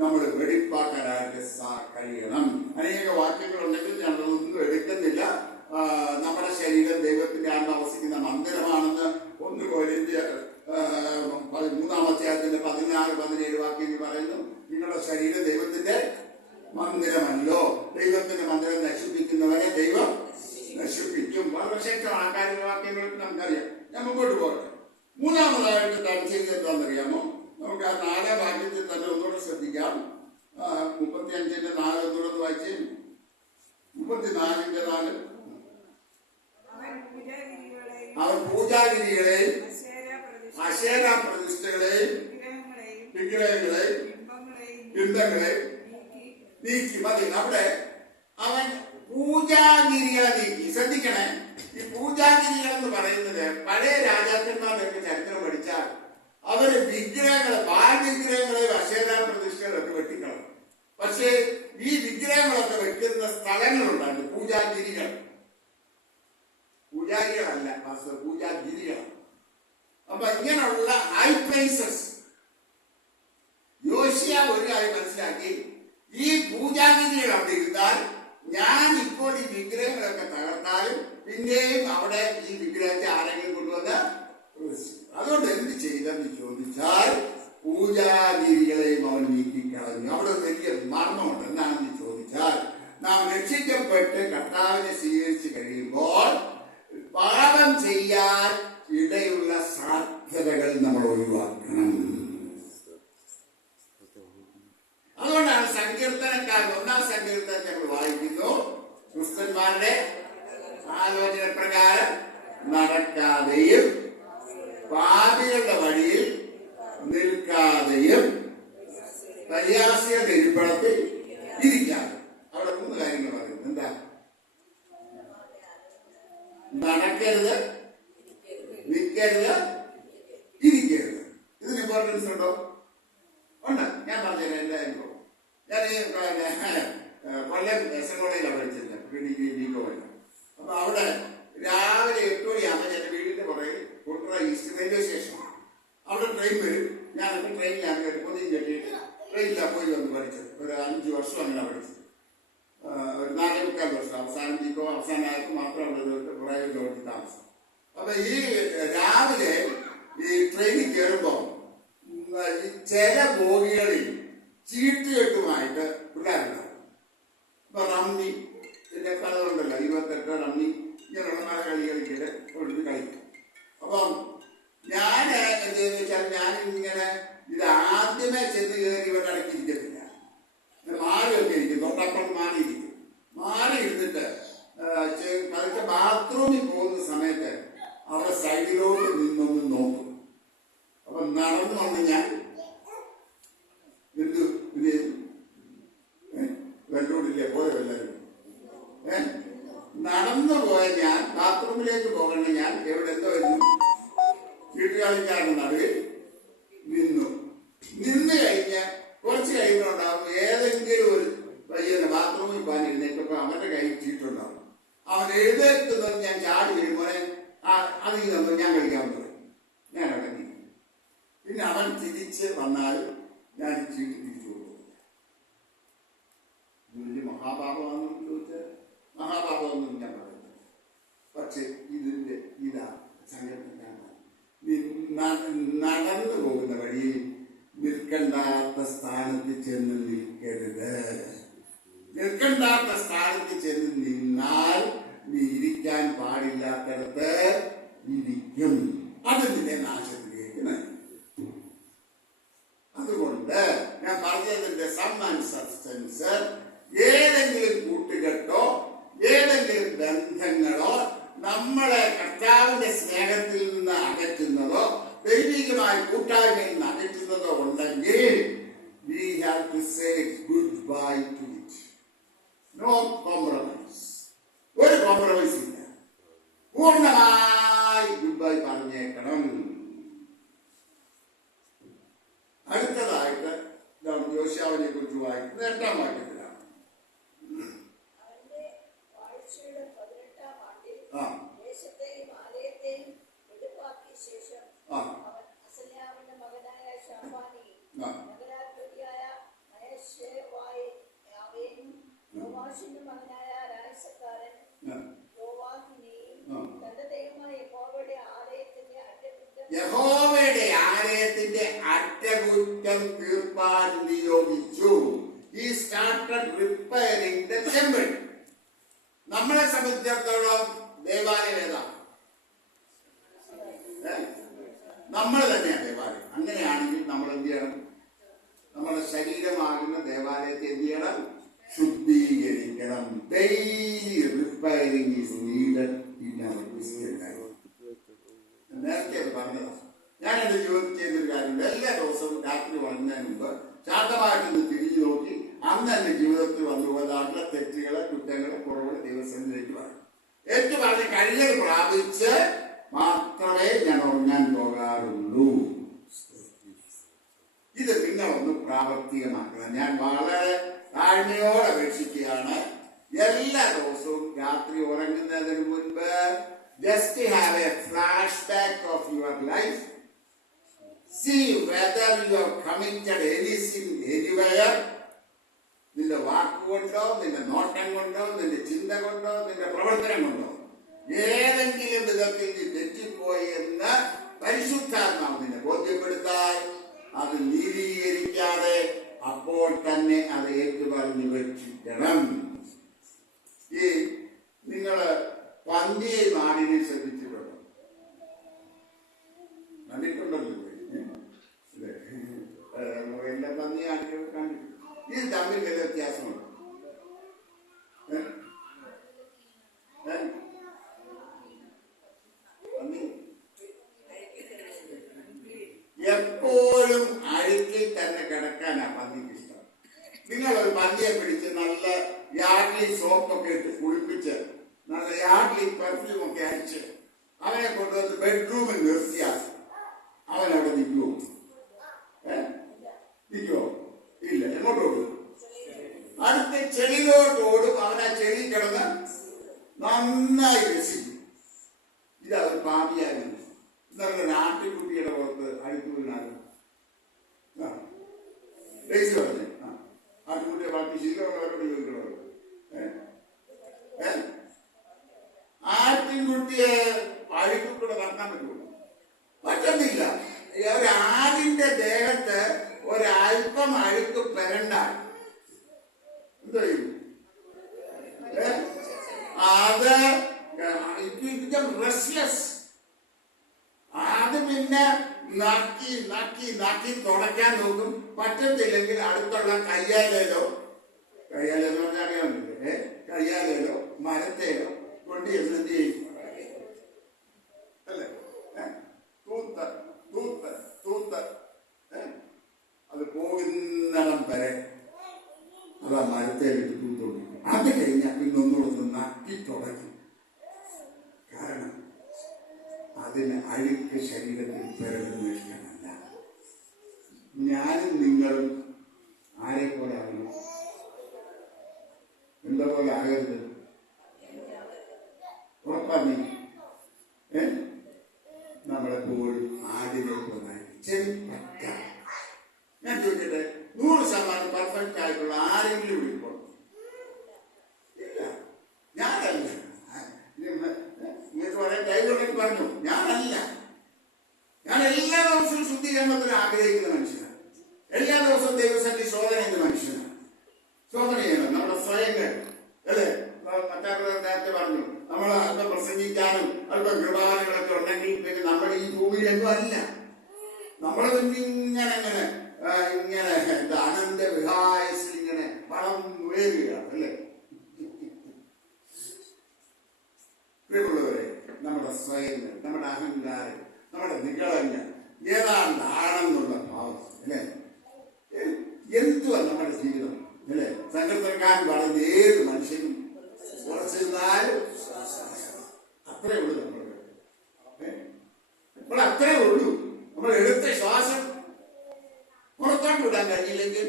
നമ്മൾ വെടിപ്പാക്കാനായിട്ട് കഴിയണം. അനേക വാക്യങ്ങളുണ്ടെങ്കിൽ ഞങ്ങളൊന്നും എടുക്കുന്നില്ല. നമ്മുടെ ശരീരം ദൈവത്തിന്റെ ആത്മാവ് വസിക്കുന്ന മന്ദിരമാണെന്ന് 1 കൊരിന്ത്യർ 3-ാം അധ്യായത്തിന്റെ 16-17 വാക്യങ്ങൾ പറയുന്നു. നിങ്ങളുടെ ശരീരം ദൈവത്തിന്റെ മന്ദിരമല്ലോ, ദൈവത്തിന്റെ മന്ദിരം നശിപ്പിക്കുന്നവരെ ദൈവം നശിപ്പിക്കും. വളരെ ശക്തമാണ് കാര്യ വാക്യങ്ങൾക്ക് നമുക്കറിയാം. ഞാൻ മുമ്പോട്ട് പോകട്ടെ. മൂന്നാമതായിട്ട് താൻ ചെയ്തെത്താന്നറിയാമോ? നമുക്ക് ആ 4-ാം വാക്യത്തിൽ തന്നെ ഒന്നുകൂടെ ശ്രദ്ധിക്കാം. 35-ന്റെ 4 ഒന്നുകൂടെ വായിച്ച്. 34-ന്റെ 4. അവൻ പൂജാഗിരികളെയും അശേര പ്രതിഷ്ഠകളെയും വിഗ്രഹങ്ങളെയും ബിംബങ്ങളെയും നീക്കി. മതി. അവിടെ അവൻ പൂജാഗിരികളെ നീക്കി. ശ്രദ്ധിക്കണേ, ഈ പൂജാഗിരികൾ എന്ന് പറയുന്നത് പഴയ രാജാക്കന്മാരുടെ ചരിത്രം പഠിച്ചാൽ അവര് വിഗ്രഹങ്ങളെ, വിഗ്രഹങ്ങളെയും അശേര പ്രതിഷ്ഠകളൊക്കെ വെട്ടിക്കളയും. പക്ഷേ ഈ വിഗ്രഹങ്ങളൊക്കെ വെക്കുന്ന സ്ഥലങ്ങളുണ്ടായിരുന്നു, പൂജാഗിരികൾ. പൂജാരികളല്ല, പൂജാഗിരികൾ. അപ്പൊ ഇങ്ങനെയുള്ള ഹൈ പ്ലേസസ് യോശിയ ഒരു കാര്യം മനസ്സിലാക്കി. ഈ പൂജാഗിരികൾ അവിടെ ഇരുന്നാൽ ഞാൻ ഇപ്പോൾ ഈ വിഗ്രഹങ്ങളൊക്കെ തകർത്താലും പിന്നെയും അവിടെ ഈ വിഗ്രഹത്തെ ആരെങ്കിലും കൊണ്ടുവന്ന് അതുകൊണ്ട് എന്ത് ചെയ്തെന്ന് ചോദിച്ചാൽ പൂജാഗിരികളെയും അവൻ നീക്കിക്കളഞ്ഞു. അവിടെ വലിയ മർമ്മമുണ്ട്. എന്താണെന്ന് ചോദിച്ചാൽ നാം രക്ഷിക്കപ്പെട്ട് കർത്താവിനെ സ്വീകരിച്ചു കഴിയുമ്പോൾ പാപം ചെയ്യാൻ ഇടയുള്ള സാധ്യതകൾ നമ്മൾ ഒഴിവാക്കണം. അതുകൊണ്ടാണ് സങ്കീർത്തനക്കാരൻ 1-ാം സങ്കീർത്തനം നമ്മൾ വായിക്കുന്നു, ക്രിസ്ത്യന്മാരുടെ ആലോചന പ്രകാരം നടക്കാതെയും പാപികളുടെ വഴിയിൽ നിൽക്കാതെയും പരിഹാസികളുടെ ഇരിപ്പിടത്തിൽ ഇരിക്കാതെ. അവിടെ 3 കാര്യങ്ങൾ പറയുന്നു. എന്താ? നടക്കരുത്, നിൽക്കരുത്, ഇരിക്കരുത്. ഇതിന് ഇമ്പോർട്ടൻസ് ഉണ്ടോ? ഉണ്ട്. ഞാൻ പറഞ്ഞുതരാം എന്റെ അനുഭവം. ഞാൻ കൊല്ലം എസ്.എൻ. കോളേജിലാണ് പഠിച്ചത്, ഡിഗ്രി. അപ്പൊ അവിടെ രാവിലെ 8 മണിയാകുമ്പോൾ എന്റെ വീടിന്റെ പുറകിൽ കുട്ടറ ഈസ്റ്റ് റെയിൽവേ സ്റ്റേഷൻ. അവിടെ ട്രെയിൻ വരും. ഞാനൊക്കെ ട്രെയിനിലാണ് കയറി പൊതിയും കെട്ടിയിട്ട് ട്രെയിനിലാണ് പോയി വന്ന് പഠിച്ചത്. ഒരു 5 വർഷം അങ്ങനെ പഠിച്ചത്. ഒരു 4-4 വർഷം അവസാനമായപ്പോൾ മാത്രം അവിടെ പ്രൈവറ്റ് ലോഡ്ജിൽ താമസം. അപ്പൊ ഈ രാവിലെ ഈ ട്രെയിനിൽ കയറുമ്പോൾ ഈ ചില ബോഗികളിൽ ചീട്ടുകെട്ടുമായിട്ട് പിള്ളേരുണ്ടാവും. ഇപ്പൊ റമ്മി പിന്നെ കളുണ്ടല്ലോ, 28 റമ്മി ഇങ്ങനെയുള്ള പല കളികളിങ്ങനെ കൊണ്ട് കളിക്കും. അപ്പം ഞാൻ എന്തെന്ന് വെച്ചാൽ ഞാനിങ്ങനെ ഇത് ആദ്യമേ ചെന്ന് കയറി ഇവരുടെ അടക്കിയിരിക്കത്തില്ല. മാറിയൊക്കെ ഇരിക്കും, തൊട്ടപ്പുറം മാറിയിരിക്കും. മാറി ഇരുന്നിട്ട് പതുക്കെ ബാത്റൂമിൽ പോകുന്ന സമയത്ത് അവിടെ സൈഡിലോട്ട് നിന്നൊന്ന് നോക്കും. അപ്പൊ നടന്നു വന്ന് ഞാൻ എന്തു കണ്ടുകൊണ്ടില്ലേ പോയോ എല്ലാവരും? നടന്നു പോയ ഞാൻ ബാത്റൂമിലേക്ക് പോകണ്ട ഞാൻ എവിടെ എന്തോ വീട്ടുകാരിക്കാരുടെ നടുവിൽ നിന്നു. നിന്ന് കഴിഞ്ഞ് കുറച്ച് കഴിയുമ്പോണ്ടാവും ഏതെങ്കിലും ഒരു പയ്യനെ ബാത്റൂമിൽ പോകാൻ എഴുന്നേറ്റപ്പോ അവന്റെ കയ്യിൽ ചീട്ടുണ്ടാവും. അവൻ എഴുന്നേറ്റുന്നത് ഞാൻ ചാടി വരുമ്പോഴേ അത് തന്നു ഞാൻ കഴിക്കാൻ പറയും. ഞാൻ അടങ്ങി. പിന്നെ അവൻ തിരിച്ച് വന്നാൽ ഞാൻ ചീട്ട് തിരിച്ചു കൊടുക്കും. വലിയ മഹാപാപമാണെന്ന് ചോദിച്ചാൽ മഹാപാപമൊന്നും ഞാൻ പറയുന്നത്. പക്ഷെ ഇതിന്റെ ഇതാ സംഘടന നടന്നു പോകുന്ന വഴിയിൽ നിൽക്കണ്ടാത്ത സ്ഥാനത്ത് ചെന്ന് നിൽക്കരുത്. നിൽക്കണ്ടാത്ത സ്ഥാനത്ത് ചെന്ന് നിന്നാൽ നീ ഇരിക്കാൻ പാടില്ലാത്തടത്ത് ഇരിക്കും. അത് നിന്നെ നാശത്തിലേക്ക് നയിക്കും. അതുകൊണ്ട് ഞാൻ പറഞ്ഞതിന്റെ സം ആൻഡ് സബ്സ്റ്റൻസ് ഏതെങ്കിലും കൂട്ടുകെട്ടോ ഏതെങ്കിലും ബന്ധങ്ങളോ നമ്മളെ കർത്താവിന്റെ സ്നേഹത്തിൽ നിന്ന് അകറ്റുന്നതോ ദൈവികമായ കൂട്ടായ്മയിൽ നിന്ന് അകറ്റുന്നതോ ഉണ്ടെങ്കിൽ we have to say goodbye to it. No compromise. ഒരു കോംപ്രമൈസ് ഇല്ല. പൂർണ്ണമായി ഗുഡ് പറഞ്ഞേക്കണം. അടുത്തതായിട്ട് യോശുവയെ കുറിച്ച് വായിക്കുന്നത് 8-ാം വാക്യത്തിലാണ്. യഹോവയുടെ ആലയത്തിന്റെ അറ്റകുറ്റം തീർപ്പാൻ നിയോഗിച്ചു. He started repairing the temple. നമ്മളെ സംബന്ധിച്ചിടത്തോളം ദേവാലയം ഏതാ? നമ്മൾ തന്നെയാണ് ദേവാലയം. അങ്ങനെയാണെങ്കിൽ നമ്മൾ എന്ത് ചെയ്യണം? നമ്മുടെ ശരീരമാകുന്ന ദേവാലയത്തെ എന്ത് ചെയ്യണം? ശുദ്ധീകരിക്കണം. Daily repairing is needed in our Christian life. നേരത്തെ പറഞ്ഞതാണ്. ഞാൻ എന്റെ ജീവിതത്തിൽ ചെയ്തൊരു കാര്യം, എല്ലാ ദിവസവും രാത്രി ഉറങ്ങുന്നതിന് മുമ്പ് ശാന്തമായിട്ടൊന്ന് തിരിഞ്ഞു നോക്കി അന്ന് എന്റെ ജീവിതത്തിൽ വന്നുപോകാനുള്ള തെറ്റുകളെ കുറ്റങ്ങളെ കുറവുകളെ ദിവസങ്ങളിലേക്ക് പറയും. ഏറ്റു പറഞ്ഞ് കഴിയൽ പ്രാപിച്ച് മാത്രമേ ഞാൻ ഉറങ്ങാൻ പോകാറുള്ളൂ. ഇത് നിങ്ങളൊന്ന് പ്രാവർത്തികമാക്കണം. ഞാൻ വളരെ താഴ്മയോടെ അപേക്ഷിക്കുകയാണ്. എല്ലാ ദിവസവും രാത്രി ഉറങ്ങുന്നതിന് മുൻപ് just have a flashback of your life. See whether you have committed any sin anywhere. നിന്റെ വാക്കുകൊണ്ടോ നിന്റെ നോട്ടം കൊണ്ടോ നിന്റെ ചിന്ത കൊണ്ടോ നിന്റെ പ്രവർത്തനം കൊണ്ടോ ഏതെങ്കിലും വിധത്തിൽ നീ തെറ്റിപ്പോയി എന്ന് പരിശുദ്ധാത്മാവ് നിന്നെ ബോധ്യപ്പെടുത്താൻ അത് നീതീകരിക്കാതെ അപ്പോൾ തന്നെ അത് ഏറ്റുപറഞ്ഞ് രക്ഷിക്കണം. ഈ നിങ്ങള് പന്നിയെ നാടിനെ ശ്രദ്ധിച്ചിട്ടുണ്ടോ? കണ്ടിട്ടുണ്ടല്ലോ. എല്ലാ പന്നി ആടുകൾ കണ്ടിട്ടുണ്ട്. ഇത് തമ്മിൽ വലിയ വ്യത്യാസമുണ്ട്. എപ്പോഴും അഴുക്കിൽ തന്നെ കിടക്കാനാ പന്നിക്ക് ഇഷ്ടം. നിങ്ങളൊരു പന്നിയെ പിടിച്ച് നല്ല യാർഡ്ലി സോപ്പൊക്കെ ഇട്ട് കുളിപ്പിച്ച് നല്ല യാർഡ്ലി പെർഫ്യൂം ഒക്കെ അടിച്ച് അവനെ കൊണ്ടുവന്ന് ബെഡ്റൂമിൽ നിർത്തിയാൽ അവനവിടെ നിൽക്കുമോ? നിൽക്കുമോ? ഇല്ല. എങ്ങോട്ട് ഓടും? അടുത്ത ചെളിയിലോട്ട് ഓടും. അവൻ ആ ചെളി കിടന്ന് നന്നായി രസിക്കും. ഇതവർ പാപിയായിരുന്നു. ഇന്നലെ ആട്ടിൻകുട്ടിയുടെ പുറത്ത് അഴുക്കുള്ള പറഞ്ഞു ശീലമുള്ളവരോട് ചോദിക്കണമല്ലോ. ആട്ടിൻകുട്ടിയെ അഴുക്കൂടെ നടത്താൻ പറ്റുമോ? പറ്റുന്നില്ല. ഒരാടിന്റെ ദേഹത്ത് ഒരല്പം അഴുക്ക് പെരണ്ടാൽ എന്തോ ചെയ്യും? അത് റെസ്റ്റ്ലെസ്. അത് പിന്നെ നക്കി നക്കി നക്കി തുടയ്ക്കാൻ നോക്കും. പറ്റത്തില്ലെങ്കിൽ അടുത്തുള്ള കയ്യാലേലോ പറഞ്ഞാൽ അറിയാമല്ലേ, കയ്യാലേലോ മരത്തേലോ കൊണ്ട് എന്ത് ചെയ്യും? അല്ലേ? തൂത്ത് തൂത്ത് തൂത്ത് അത് പോകുന്നിടം വരെ അത് ആ മരത്തേലിട്ട് തൂത്തുകൊണ്ടിരിക്കും. അത് കഴിഞ്ഞാൽ പിന്നെ ഒന്നുകൂടെ നക്കി തുടങ്ങി. കാരണം അതിന് അഴുക്ക് ശരീരത്തിൽ പെരടുന്ന ഇഷ്ടമല്ല. ഞാനും നിങ്ങളും ആരെ പോലെ ആകണം? എന്താ പോലെ ആകരുത്? ഉറപ്പാണ്. നമ്മളെപ്പോഴും ആടിനെ പോലെ ഞാൻ ചോദിക്കട്ടെ, 100% പെർഫെക്റ്റ് ആയിട്ടുള്ള ആരെങ്കിലും വിളിക്കോ? ഇല്ല. ഞാനല്ല. നിങ്ങൾക്ക് പറയാൻ ധൈര്യം പറഞ്ഞു, ഞാനല്ല. ഞാൻ എല്ലാ ദിവസവും ശുദ്ധീകരണത്തിന് ആഗ്രഹിക്കുന്ന മനുഷ്യനാണ്. എല്ലാ ദിവസവും ദൈവസന്നിധി ശോധന ചെയ്യുന്ന മനുഷ്യനാണ്. ശോധന ചെയ്യണം നമ്മുടെ സ്വയങ്ങൾ, അല്ലേ? മറ്റാളുകൾ നേരത്തെ പറഞ്ഞു, നമ്മൾ അല്പം പ്രസംഗിക്കാനും അല്പം കൃപാനുകളൊക്കെ ഉണ്ടെങ്കിൽ പിന്നെ നമ്മൾ ഈ ഭൂമിയിലെങ്ങും അല്ല. നമ്മളെ ഇങ്ങനെ അനന്ത വിഹായസിൽ ഇങ്ങനെ പണം ഉയരുകയാണ്, അല്ലേ? പ്രിയമുള്ളവരെ, നമ്മുടെ സ്വയങ്ങൾ, നമ്മുടെ അഹങ്കാരം, നമ്മുടെ നിഗളങ്ങൾ ഏതാണ്ടാണെന്നുള്ള ഭാവം, അല്ലേ? എന്തുവാ നമ്മുടെ ജീവിതം, അല്ലേ? സങ്കീർത്തനക്കാരൻ പറയുന്ന ഏത് മനുഷ്യനും കുറച്ചിരുന്നാലും അത്രേ ഉള്ളൂ. നമ്മൾ അത്രേ ഉള്ളൂ. നമ്മൾ എടുത്ത ശ്വാസം പുറത്തോട്ട് വിടാൻ കഴിഞ്ഞില്ലെങ്കിൽ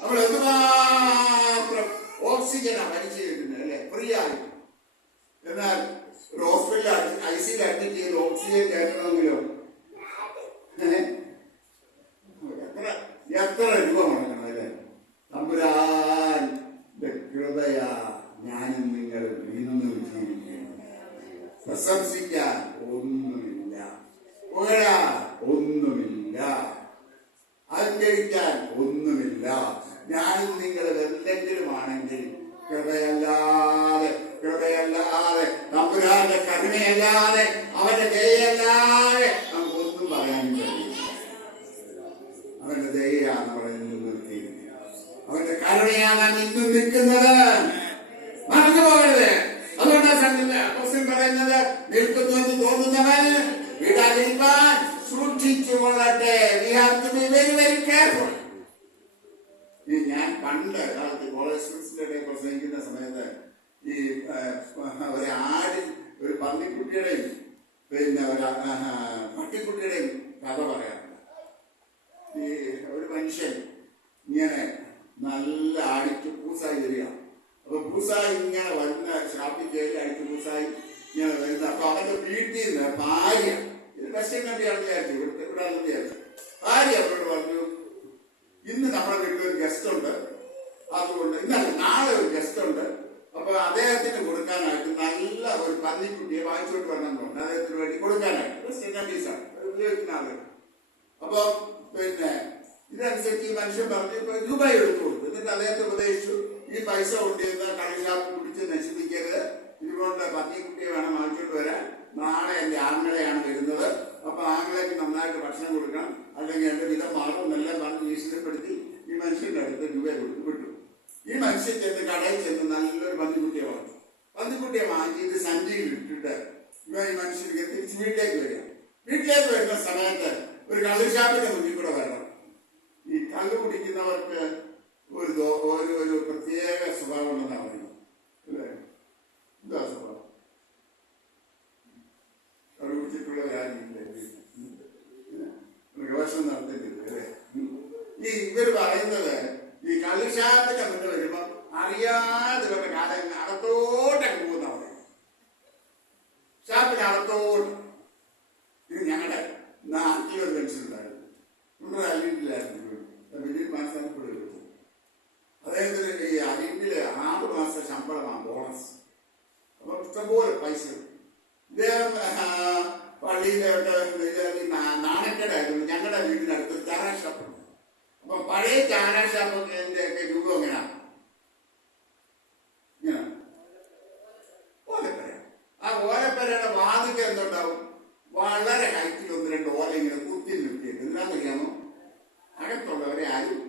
നമ്മൾ എന്തുമാത്രം ഓക്സിജനാണ് വലിച്ചു കേൾക്കുന്നത്, അല്ലെ? ഫ്രീ ആയി. എന്നാൽ ഒരു ഹോസ്പിറ്റലിൽ ICU അഡ്മിറ്റ് ചെയ്ത് ഓക്സിജൻ കയറ്റണമെങ്കിലോ എത്ര രൂപ മുടക്കണം, അല്ലേ? തമ്പുരാന്റെ കൃപയാ ഞാനും നിങ്ങളും ഇന്നും ജീവിക്കുന്നു. പ്രശംസിക്കാൻ ഒന്നുമില്ല, പുകഴാൻ ഒന്നുമില്ല, അലങ്കരിക്കാൻ ഒന്നുമില്ല. ഞാനും നിങ്ങളും എന്തെങ്കിലും ആണെങ്കിൽ കൃപയല്ലാതെ തമ്പുരാന്റെ കരുണയല്ലാതെ അവന്റെ ദയയല്ലാതെ നമുക്കൊന്നും പറയാനും കഴിയില്ല. അവന്റെ ദയയാണ് നമ്മളെ ഇന്നും നിർത്തിയിരിക്കുന്നത്. അവന്റെ കരുണയാണ് നാം ഇന്നും നിൽക്കുന്നത്. മറന്നു പോകരുത്. അതുകൊണ്ടാണ് പറയുന്നത്, നിൽക്കുന്നു എന്ന് തോന്നുന്നവൻ വീടാതിരിക്കാൻ സൂക്ഷിച്ചു കൊള്ളട്ടെ. We have to be very, very careful. ഞാൻ പണ്ട് കാലത്ത് കോളേജ് പ്രസംഗിക്കുന്ന സമയത്ത് ഈ ഒരു പന്നിക്കുട്ടിയുടെയും പിന്നെ ഒരു പട്ടിക്കുട്ടിയുടെയും കഥ പറയാറുണ്ട്. ഈ ഒരു മനുഷ്യൻ ഇങ്ങനെ നല്ല അടിച്ചു പൂസായി വരിക. അപ്പൊ പൂസായി ഇങ്ങനെ വരുന്ന ഷാപ്പിൽ കയറി അടിച്ചു പൂസായി ഇങ്ങനെ വരുന്ന. അപ്പൊ അവന്റെ വീട്ടിൽ നിന്ന് ഭാര്യ, ഇത് ബസ്സിൽ കണ്ടിയാണ് വിചാരിച്ചു, ഭാര്യ അവരോട് പറഞ്ഞു, ഇന്ന് നമ്മുടെ വീട്ടിൽ ഒരു ഗസ്റ്റ് ഉണ്ട്, അതുകൊണ്ട് നാളെ ഒരു ഗസ്റ്റ് ഉണ്ട്, അപ്പൊ അദ്ദേഹത്തിന് കൊടുക്കാനായിട്ട് നല്ല ഒരു പന്നിക്കുട്ടിയെ വാങ്ങിച്ചോട്ട് വരണം എന്ന് പറഞ്ഞു. അദ്ദേഹത്തിന് വേണ്ടി കൊടുക്കാനായിട്ട് ഉപയോഗിക്കുന്ന ആളുകൾ. അപ്പൊ പിന്നെ ഇതനുസരിച്ച് ഈ മനുഷ്യൻ പറഞ്ഞു രൂപ എടുത്തു കൊടുത്തു. എന്നിട്ട് അദ്ദേഹത്തെ ഉപദേശിച്ചു, ഈ പൈസ കൊണ്ടിരുന്ന കളിഷാപ്പ് പിടിച്ച് നശിപ്പിക്കരുത്, ഇതുകൊണ്ട് പന്നിക്കുട്ടിയെ വേണം വാങ്ങിച്ചോട്ട് വരാൻ. നാളെ എന്റെ ആങ്ങളെയാണ് വരുന്നത്, അപ്പൊ ആങ്ങളേക്ക് നന്നായിട്ട് ഭക്ഷണം കൊടുക്കണം, അല്ലെങ്കിൽ എന്റെ വിധം മാറും എന്നെല്ലാം പറഞ്ഞ് ഭീഷണിപ്പെടുത്തി ഈ മനുഷ്യന്റെ അടുത്ത് രൂപ കൊടുത്ത് വിട്ടു. ഈ മനുഷ്യൻ ചെന്ന് കടയിൽ ചെന്ന് നല്ലൊരു പന്നിക്കുട്ടിയെ വാങ്ങി. പന്നിക്കുട്ടിയെ വാങ്ങി ഇത് സഞ്ചിയിൽ ഇട്ടിട്ട് ഈ മനുഷ്യർക്ക് തിരിച്ച് വീട്ടിലേക്ക് വരിക. വീട്ടിലേക്ക് വരുന്ന സമയത്ത് ഒരു കള്ളുഷാപ്പിന്റെ മുന്നിൽ കൂടെ വരണം. ഈ കള്ളു കുടിക്കുന്നവർക്ക് ഒരു പ്രത്യേക സ്വഭാവം ഉണ്ടെന്നാണ് പറയുന്നത്, അല്ലേ? എന്താ സ്വഭാവം? കള്ളു കുടിച്ചിട്ടുള്ളവരാരില്ല, ഗവേഷണം നടത്തിയിട്ടില്ല, അല്ലേ? ഇവർ പറയുന്നത് ഈ കള്ളുഷാപ്പിന്റെ മുന്നിൽ വരുമ്പോ അറിയാതെ ഇവരുടെ കാലം അകത്തോട്ടൊക്കെ പോകുന്ന പറയും. ഷാപ്പിന് അകത്തോട്ട്. ഇത് ഞങ്ങളുടെ നാട്ടിലൊരു മനുഷ്യനുണ്ടായിരുന്നു, നമ്മുടെ അല്ലിട്ടില്ലായിരുന്നു, വലിയ മാനസാന്തരപ്പെടുകയുള്ളൂ. വായിച്ചത്. ഇദ്ദേഹം പള്ളിയിലൊക്കെ നാണക്കേടായിരുന്നു. ഞങ്ങളുടെ വീടിനടുത്ത് ചാരാ ഷാപ്പുണ്ട്. അപ്പൊ പഴയ ചാരാ ഷാപ്പൊക്കെ ഒക്കെ രൂപം എങ്ങനെയാണ്? ഓലപ്പര. ആ ഓലപ്പരയുടെ വാതിക്ക് എന്തുണ്ടാവും? വളരെ ഹൈറ്റിൽ 1-2 ഓല ഇങ്ങനെ കുത്തി നിർത്തിയിട്ട് ഇതിനകത്തറിയാമോ അകത്തുള്ളവരെ ആരും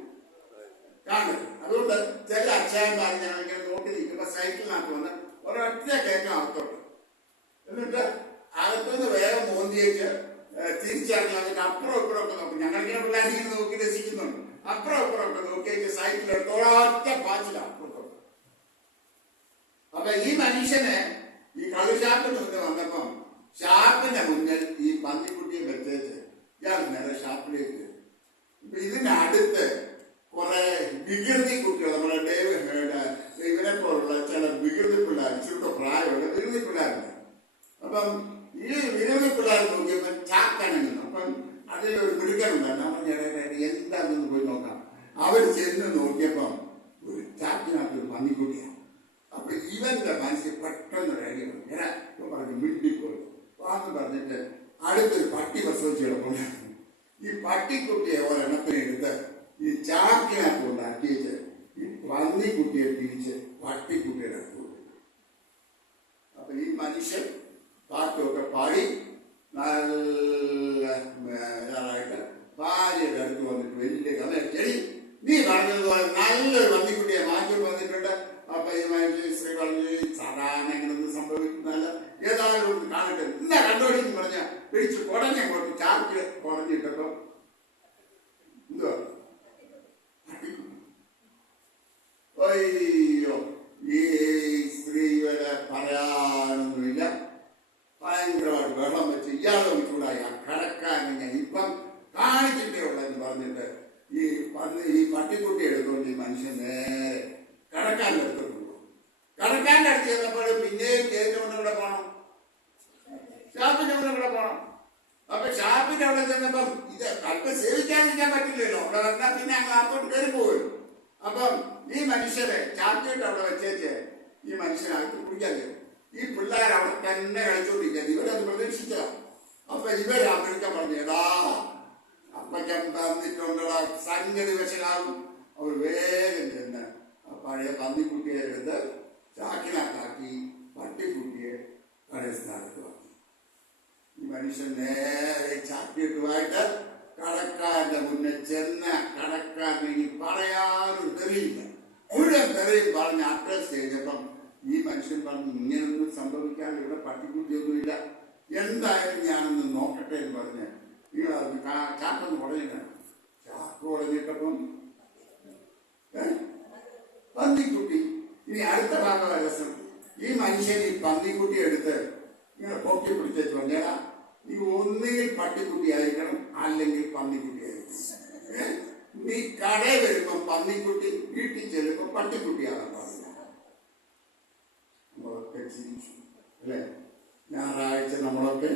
കാണരുത്. അതുകൊണ്ട് ചില അച്ചായന്മാർ ഞങ്ങൾ ഇങ്ങനെ നോക്കി നിൽക്കുമ്പോ സൈക്കിളിനകത്ത് വന്ന് ഒരൊറ്റ കയറ്റം അകത്തോട്ട്, എന്നിട്ട് അകത്തുനിന്ന് വേഗം മോന്തിയേക്ക് തിരിച്ചറിഞ്ഞ് അതിന്റെ അപ്പുറം ഇപ്പുറം ഒക്കെ നോക്കും. ഞങ്ങളിങ്ങനെ പിള്ളേരിങ്ങനെ നോക്കി രസിക്കുന്നുണ്ട്. അപ്പുറം ഇപ്പുറം ഒക്കെ നോക്കിയേക്ക് സൈക്കിളെടുത്ത് ഒരൊറ്റ പാച്ചില അപ്പുറത്തോട്ട്. അപ്പൊ ഈ മനുഷ്യന് ഈ കളിഷാപ്പിന് മുന്നേ വന്നപ്പം ഷാപ്പിന്റെ മുന്നിൽ ഈ പന്നിക്കുട്ടിയെ വെച്ചേച്ച് ഇയാൾ നേരെ ഷാപ്പിലേക്ക്. ഇപ്പൊ ഇതിനടുത്ത് കുറെ വികൃതി കുട്ടികൾ, നമ്മുടെ ഇവരെ പോലുള്ള ചില വികൃതി പിള്ളേർ, ഇച്ചിരി പ്രായമുള്ള വികൃതി പിള്ളേരുണ്ട്. അപ്പം ഈ വികൃതി പിള്ളേർ നോക്കിയപ്പോൾ ചാക്കണങ്ങുന്നു. അപ്പം അതിലൊരു മിടുക്കനുണ്ടായിരുന്നു. നമ്മൾ എന്താണെന്ന് പോയി നോക്കാം. അവർ ചെന്ന് നോക്കിയപ്പം ഒരു ചാക്കിനകത്തൊരു പന്നിക്കുട്ടിയാണ്. അപ്പൊ ഇവന്റെ മനസ്സിൽ പെട്ടെന്ന് റെഡിയാണ്. പറഞ്ഞു മിണ്ടിപ്പോയി വാന്ന് പറഞ്ഞിട്ട് അടുത്തൊരു പട്ടി പ്രസവിച്ച് കിടപ്പുണ്ടായിരുന്നു. ഈ പട്ടിക്കുട്ടിയെ ഒരെണ്ണത്തിനെ എടുത്ത് ഈ ചാക്കിനകത്ത് കൊണ്ട് അട്ടിച്ച് ഈ പന്നിക്കുട്ടിയെ തിരിച്ച് പട്ടിക്കുട്ടിയുടെ അടുത്ത് കൊടുത്തു. അപ്പൊ ഈ മനുഷ്യൻ പാട്ടൊക്കെ പാടി നല്ല ഇതായിട്ട് ഭാര്യയുടെ അടുത്ത് വന്നിട്ട് വലിയ കഥ ചെടി നീ പറഞ്ഞതുപോലെ നല്ലൊരു പന്നിക്കുട്ടിയെ മാറ്റി വന്നിട്ടുണ്ട്. അപ്പൊ ഈ മനുഷ്യ സ്ത്രീ പറഞ്ഞു സാധാരണ ഇങ്ങനൊന്നും സംഭവിക്കുന്നതല്ല, ഏതായാലും ഒന്ന് കാണട്ടെ എന്നാ കണ്ടോടിന്ന് പറഞ്ഞ പിടിച്ച് കുടഞ്ഞങ്ങോട്ട് ചാക്ക് കുടഞ്ഞിട്ടപ്പോ എന്തുവാ അയ്യോ ഈ സ്ത്രീകളെ പറയാനൊന്നുമില്ല. ഭയങ്കരമായിട്ട് വെള്ളം വെച്ച് ഇയാളെ ചൂടായി ആ കടക്കാരനെ ഞാൻ ഇപ്പം കാണിച്ചിട്ടേ ഉള്ളെന്ന് പറഞ്ഞിട്ട് ഈ പട്ടിക്കുട്ടി എടുത്തുകൊണ്ട് ഈ മനുഷ്യൻ നേരെ കടക്കാരൻ്റെ അടുത്തോട്ട് പോകും. കടക്കാരൻ്റെ അടുത്ത് ചെന്നപ്പോൾ പിന്നെയും ചേച്ചിയുടെ കൂടെ പോകണം, ഷാപ്പിന്റെ കൂടെ പോകണം. അപ്പൊ ഷാപ്പിന്റെ അവിടെ ചെന്നപ്പം ഇത് അല്പം സേവിക്കാതിരിക്കാൻ പറ്റില്ലല്ലോ. അവിടെ വന്നാൽ പിന്നെ അങ്ങ് അകത്തോട്ട് കയറി പോകും. അപ്പം ഈ മനുഷ്യരെ ചാക്കിയിട്ട് അവിടെ വെച്ചേച്ച് ഈ മനുഷ്യനകത്ത് കുടിക്കാൻ തരും. ഈ പിള്ളേർ അവിടെ തന്നെ കളിച്ചോണ്ടിരിക്കാൻ ഇവരത് പ്രതീക്ഷിച്ചതാ. അപ്പൊ ഇവരാ എടുക്കാൻ പറഞ്ഞു എടാ അപ്പച്ചൻ തന്നിട്ടുണ്ടടാ സംഗതി വശനാകും. അവർ വേഗം ചെന്ന് പഴയ പന്നിക്കുട്ടിയെ എടുത്ത് ചാക്കിനകത്താക്കി പട്ടിക്കുട്ടിയെ പഴയ സ്ഥാനത്ത് വാങ്ങി. ഈ മനുഷ്യൻ നേരെ ചാക്കിയിട്ടുമായിട്ട് കടക്കാരന്റെ മുന്നേ ചെന്ന കടക്കാരന് ഇനി പറയാനും തെളിയില്ല. മുഴുവൻ തെളിയും പറഞ്ഞ് അഡ്രസ് ചെയ്തപ്പം ഈ മനുഷ്യൻ പറഞ്ഞു ഇങ്ങനൊന്നും സംഭവിക്കാൻ ഇവിടെ പട്ടിക്കുട്ടിയൊന്നുമില്ല, എന്തായാലും ഞാനൊന്ന് നോക്കട്ടെ എന്ന് പറഞ്ഞ് നിങ്ങൾ ചാക്കൊന്ന് കുടഞ്ഞിട്ടാണ്. ചാക്ക് കുടഞ്ഞിട്ടപ്പം പന്നിക്കുട്ടി. ഇനി അടുത്ത ഭാഗം രസം. ഈ മനുഷ്യൻ ഈ പന്നിക്കുട്ടി എടുത്ത് ഇങ്ങനെ പൊക്കി പിടിച്ചു പറഞ്ഞാ നീ ഒന്നുകിൽ പട്ടിക്കുട്ടി ആയിരിക്കണം അല്ലെങ്കിൽ പന്നിക്കുട്ടി ആയിരിക്കണം. നീ കടയിൽ വരുമ്പോ പന്നിക്കുട്ടി, വീട്ടിൽ ചെല്ലുമ്പോ പട്ടിക്കുട്ടിയാകാൻ പാടില്ല. നമ്മളൊക്കെ ചിരിച്ചു അല്ലെ? ഞായറാഴ്ച നമ്മളൊക്കെ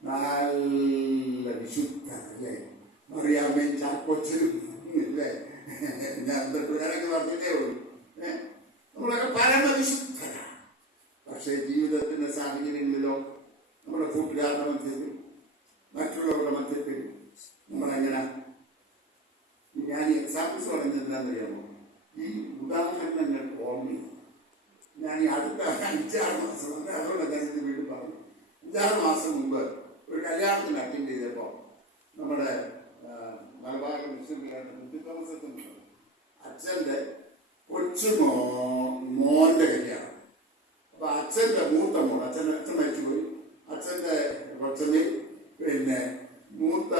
നല്ല വിശുദ്ധ അല്ലേ? മറിയാമ്മയും ചാക്കോച്ചനും ഇല്ലേ? ഞാൻ പിള്ളേരൊക്കെ പറഞ്ഞിട്ടേ ഉള്ളൂ. നമ്മളൊക്കെ പരമവിശുദ്ധരാണ്. പക്ഷേ ജീവിതത്തിന്റെ സാഹചര്യങ്ങളിലോ നമ്മുടെ കൂട്ടുകാരുടെ മധ്യത്തിൽ മറ്റുള്ളവരുടെ മധ്യത്തിൽ നമ്മളെങ്ങനെ ഞാൻ ഈ എക്സാമ്പിൾസ് പറയുന്നത് എന്താണെന്നറിയാമോ? ഈ ഉദാഹരണങ്ങൾ ഓർമ്മ ഞാൻ ഈ അടുത്ത 5-6 മാസം അതുകൊണ്ട് അദ്ദേഹത്തിന് വീണ്ടും പറഞ്ഞു. 5-6 മാസം മുമ്പ് ഒരു കല്യാണത്തിന് അറ്റൻഡ് ചെയ്തപ്പോൾ നമ്മുടെ മലബാർ മുസ്ലിം മുത്തിത്തോമസത്തുണ്ട് അച്ഛൻ്റെ മോന്റെ കല്യാണം. അപ്പൊ അച്ഛന്റെ മൂത്ത മോൻ അച്ഛൻ മരിച്ചുപോയി. അച്ഛന്റെ കൊച്ചമ്മയും പിന്നെ മൂത്ത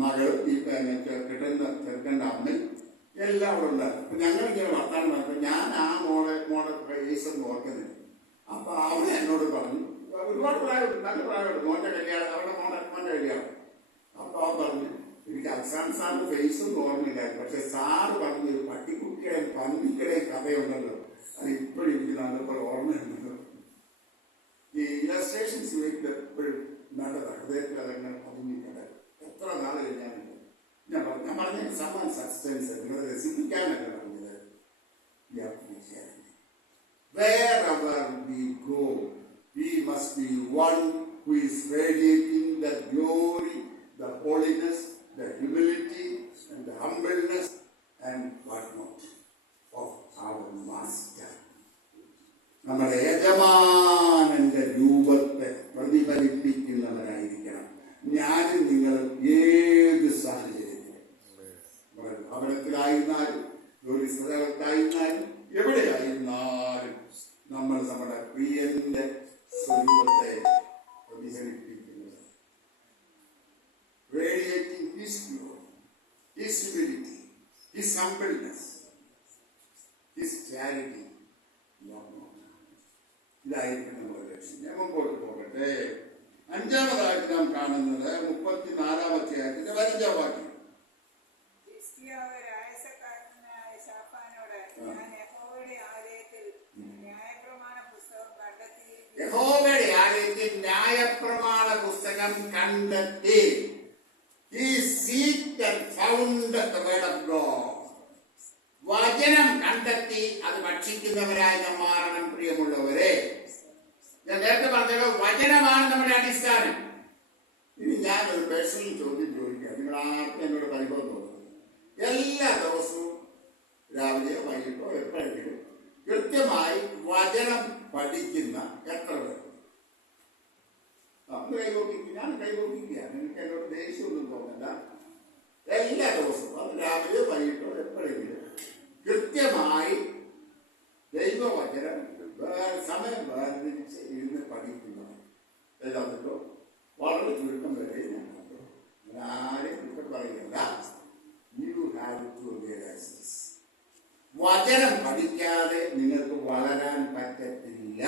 മകൾ ഈ കിട്ടുന്ന ചെറുക്കൻ്റെ അമ്മയും എല്ലാം അവിടെ ഉണ്ടായിരുന്നു. അപ്പൊ ഞങ്ങളിങ്ങനെ വർത്താനം പറഞ്ഞപ്പോൾ ഞാൻ ആ മോളെ ഫേസൊന്നും ഓർക്കുന്നില്ല. അപ്പൊ അവളെ എന്നോട് പറഞ്ഞു, ഒരുപാട് പ്രായമുണ്ട്, നല്ല പ്രായമുണ്ട്, മോന്റെ കല്യാണം, അവരുടെ മോന്റെ കല്യാണം. അപ്പൊ അവൻ പറഞ്ഞു എനിക്ക് അക്സാം സാറിന്റെ ഫേസൊന്നും ഓർമ്മയില്ലായിരുന്നു, പക്ഷെ സാറ് പറഞ്ഞു ഒരു പട്ടിക്കുട്ടിയുടെയും പന്നിക്കടെയും കഥയുണ്ടല്ലോ, അത് ഇപ്പോഴും എനിക്ക് നല്ലപോലെ ഓർമ്മയുണ്ടല്ലോ. ഈ ഇലസ്ട്രേഷൻസ് വീട്ടിൽ എപ്പോഴും നല്ലതാണ്, ഹൃദയത്തിൽ അതങ്ങനെ പതിഞ്ഞിട്ടുണ്ട്. എത്ര നാൾ കഴിഞ്ഞാലുണ്ട്. ഞാൻ പറഞ്ഞ സമാൻ സബ്സ്റ്റൻസ് നിങ്ങളെ രസിപ്പിക്കാനല്ല പറഞ്ഞത്. Wherever we go, we must be one who is radiating the glory, the holiness, the humility, and the humbleness, and whatnot of our Master. നമ്മുടെ യജമാനന്റെ രൂപത്തെ പ്രതിഫലിപ്പിക്കുന്നവരായിരിക്കണം ഞാനും നിങ്ങളും ഏത് സാഹചര്യത്തിലും. ഭവനത്തിലായിരുന്നാലും ജോലി സ്ഥലത്തായിരുന്നാലും എവിടെയായിരുന്നാലും നമ്മൾ നമ്മുടെ പ്രിയന്റെ സ്വരൂപത്തെ പ്രതിഫലിപ്പിക്കുന്നത്. Radiating His glory, His humility, His humbleness, His charity. ഇതായിരിക്കും നമ്മുടെ ലക്ഷ്യം. ഞാൻ മുമ്പോട്ട് പോകട്ടെ. അഞ്ചാമതായിട്ട് നാം കാണുന്നത് 34-ാം അധ്യായത്തിന്റെ 15-ാം വാക്യം. യഹോവയുടെ ആലയത്തിൽ ന്യായപ്രമാണ പുസ്തകം കണ്ടെത്തി. He seeked and found the word of God. വചനം കണ്ടെത്തി അത് ഭക്ഷിക്കുന്നവരായി നാം മാറണം. പ്രിയമുള്ളവരെ, ഞാൻ നേരത്തെ പറഞ്ഞല്ലോ, വചനമാണ് നമ്മുടെ അടിസ്ഥാനം. ഇനി ഞാനൊരു പേഴ്സണൽ ചോദ്യം ചോദിക്കാം. നിങ്ങൾ ആർക്കും എന്നോട് പരിഭവം തോന്നുന്നു. എല്ലാ ദിവസവും രാവിലെയോ വൈകിട്ടോ എപ്പോഴെങ്കിലും കൃത്യമായി വചനം പഠിക്കുന്ന എത്ര പേർ? ഞാൻ കൈവോക്കിക്കുക. നിങ്ങൾക്ക് എന്നോട് ദേഷ്യമൊന്നും തോന്നണ്ട. എല്ലാ ദിവസവും അത് രാവിലെയോ വൈകിട്ടോ എപ്പോഴെങ്കിലും കൃത്യമായി ദൈവവചനം സമയം വേർതിരിച്ച് ഇരുന്ന് പഠിക്കുന്നത് എല്ലാത്തിലോ വളരെ ചുരുക്കം വരെ ഞാൻ കണ്ടു. ആരെയും കുറ്റം പറയില്ല. You have to realise this. വചനം പഠിക്കാതെ നിങ്ങൾക്ക് വളരാൻ പറ്റത്തില്ല.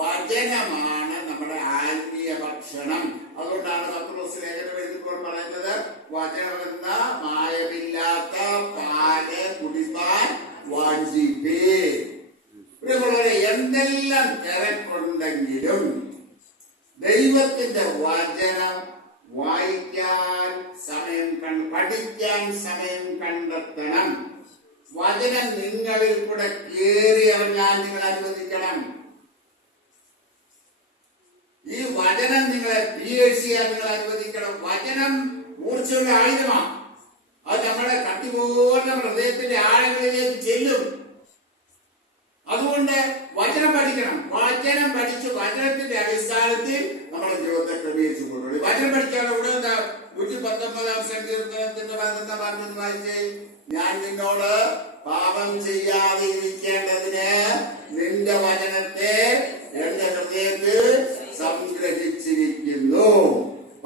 വചനമാണ് നമ്മുടെ ആത്മീയ ഭക്ഷണം. അതുകൊണ്ടാണ് പത്രോസ് ലേഖനം എഴുതുമ്പോൾ പറയുന്നത്, വചനമെന്ന മായമില്ലാത്ത പാല് കുടിപ്പാൻ വാഞ്ചിപ്പേ. പ്രിയമുള്ളവരെ, എന്തെല്ലാം തിരക്കുണ്ടെങ്കിലും ദൈവത്തിന്റെ വചനം വായിക്കാൻ സമയം പഠിക്കാൻ സമയം കണ്ടെത്തണം. വചനം നിങ്ങളിൽ കൂടെ കേറി ഇറങ്ങാൻ നിങ്ങൾ അനുവദിക്കണം. ഈ വചനം നിങ്ങളെ PhD ചെയ്യാൻ നിങ്ങൾ അനുവദിക്കണം. വചനം മൂർച്ചയുള്ള ആയുധമാണ്. അത് നമ്മുടെ കത്തിപോലെ ഹൃദയത്തിന്റെ ആഴങ്ങളിലേക്ക് ചെല്ലും. അതുകൊണ്ട് വചനം പഠിക്കണം. വചനം പഠിച്ച് വചനത്തിന്റെ അടിസ്ഥാനത്തിൽ നമ്മുടെ ജീവിതത്തെ ക്രമീകരിച്ചു കൊണ്ടുപോയി. വചനം പഠിക്കാൻ ഇവിടെ 119-ാം സങ്കീർത്തനത്തിന്റെ 11-ാം വാക്യം വായിച്ചേ. ഞാൻ നിന്നോട് പാപം ചെയ്യാതെ ഇരിക്കേണ്ടതിന് നിന്റെ വചനത്തെ എന്റെ ഹൃദയത്തിൽ സംഗ്രഹിച്ചിരിക്കുന്നു.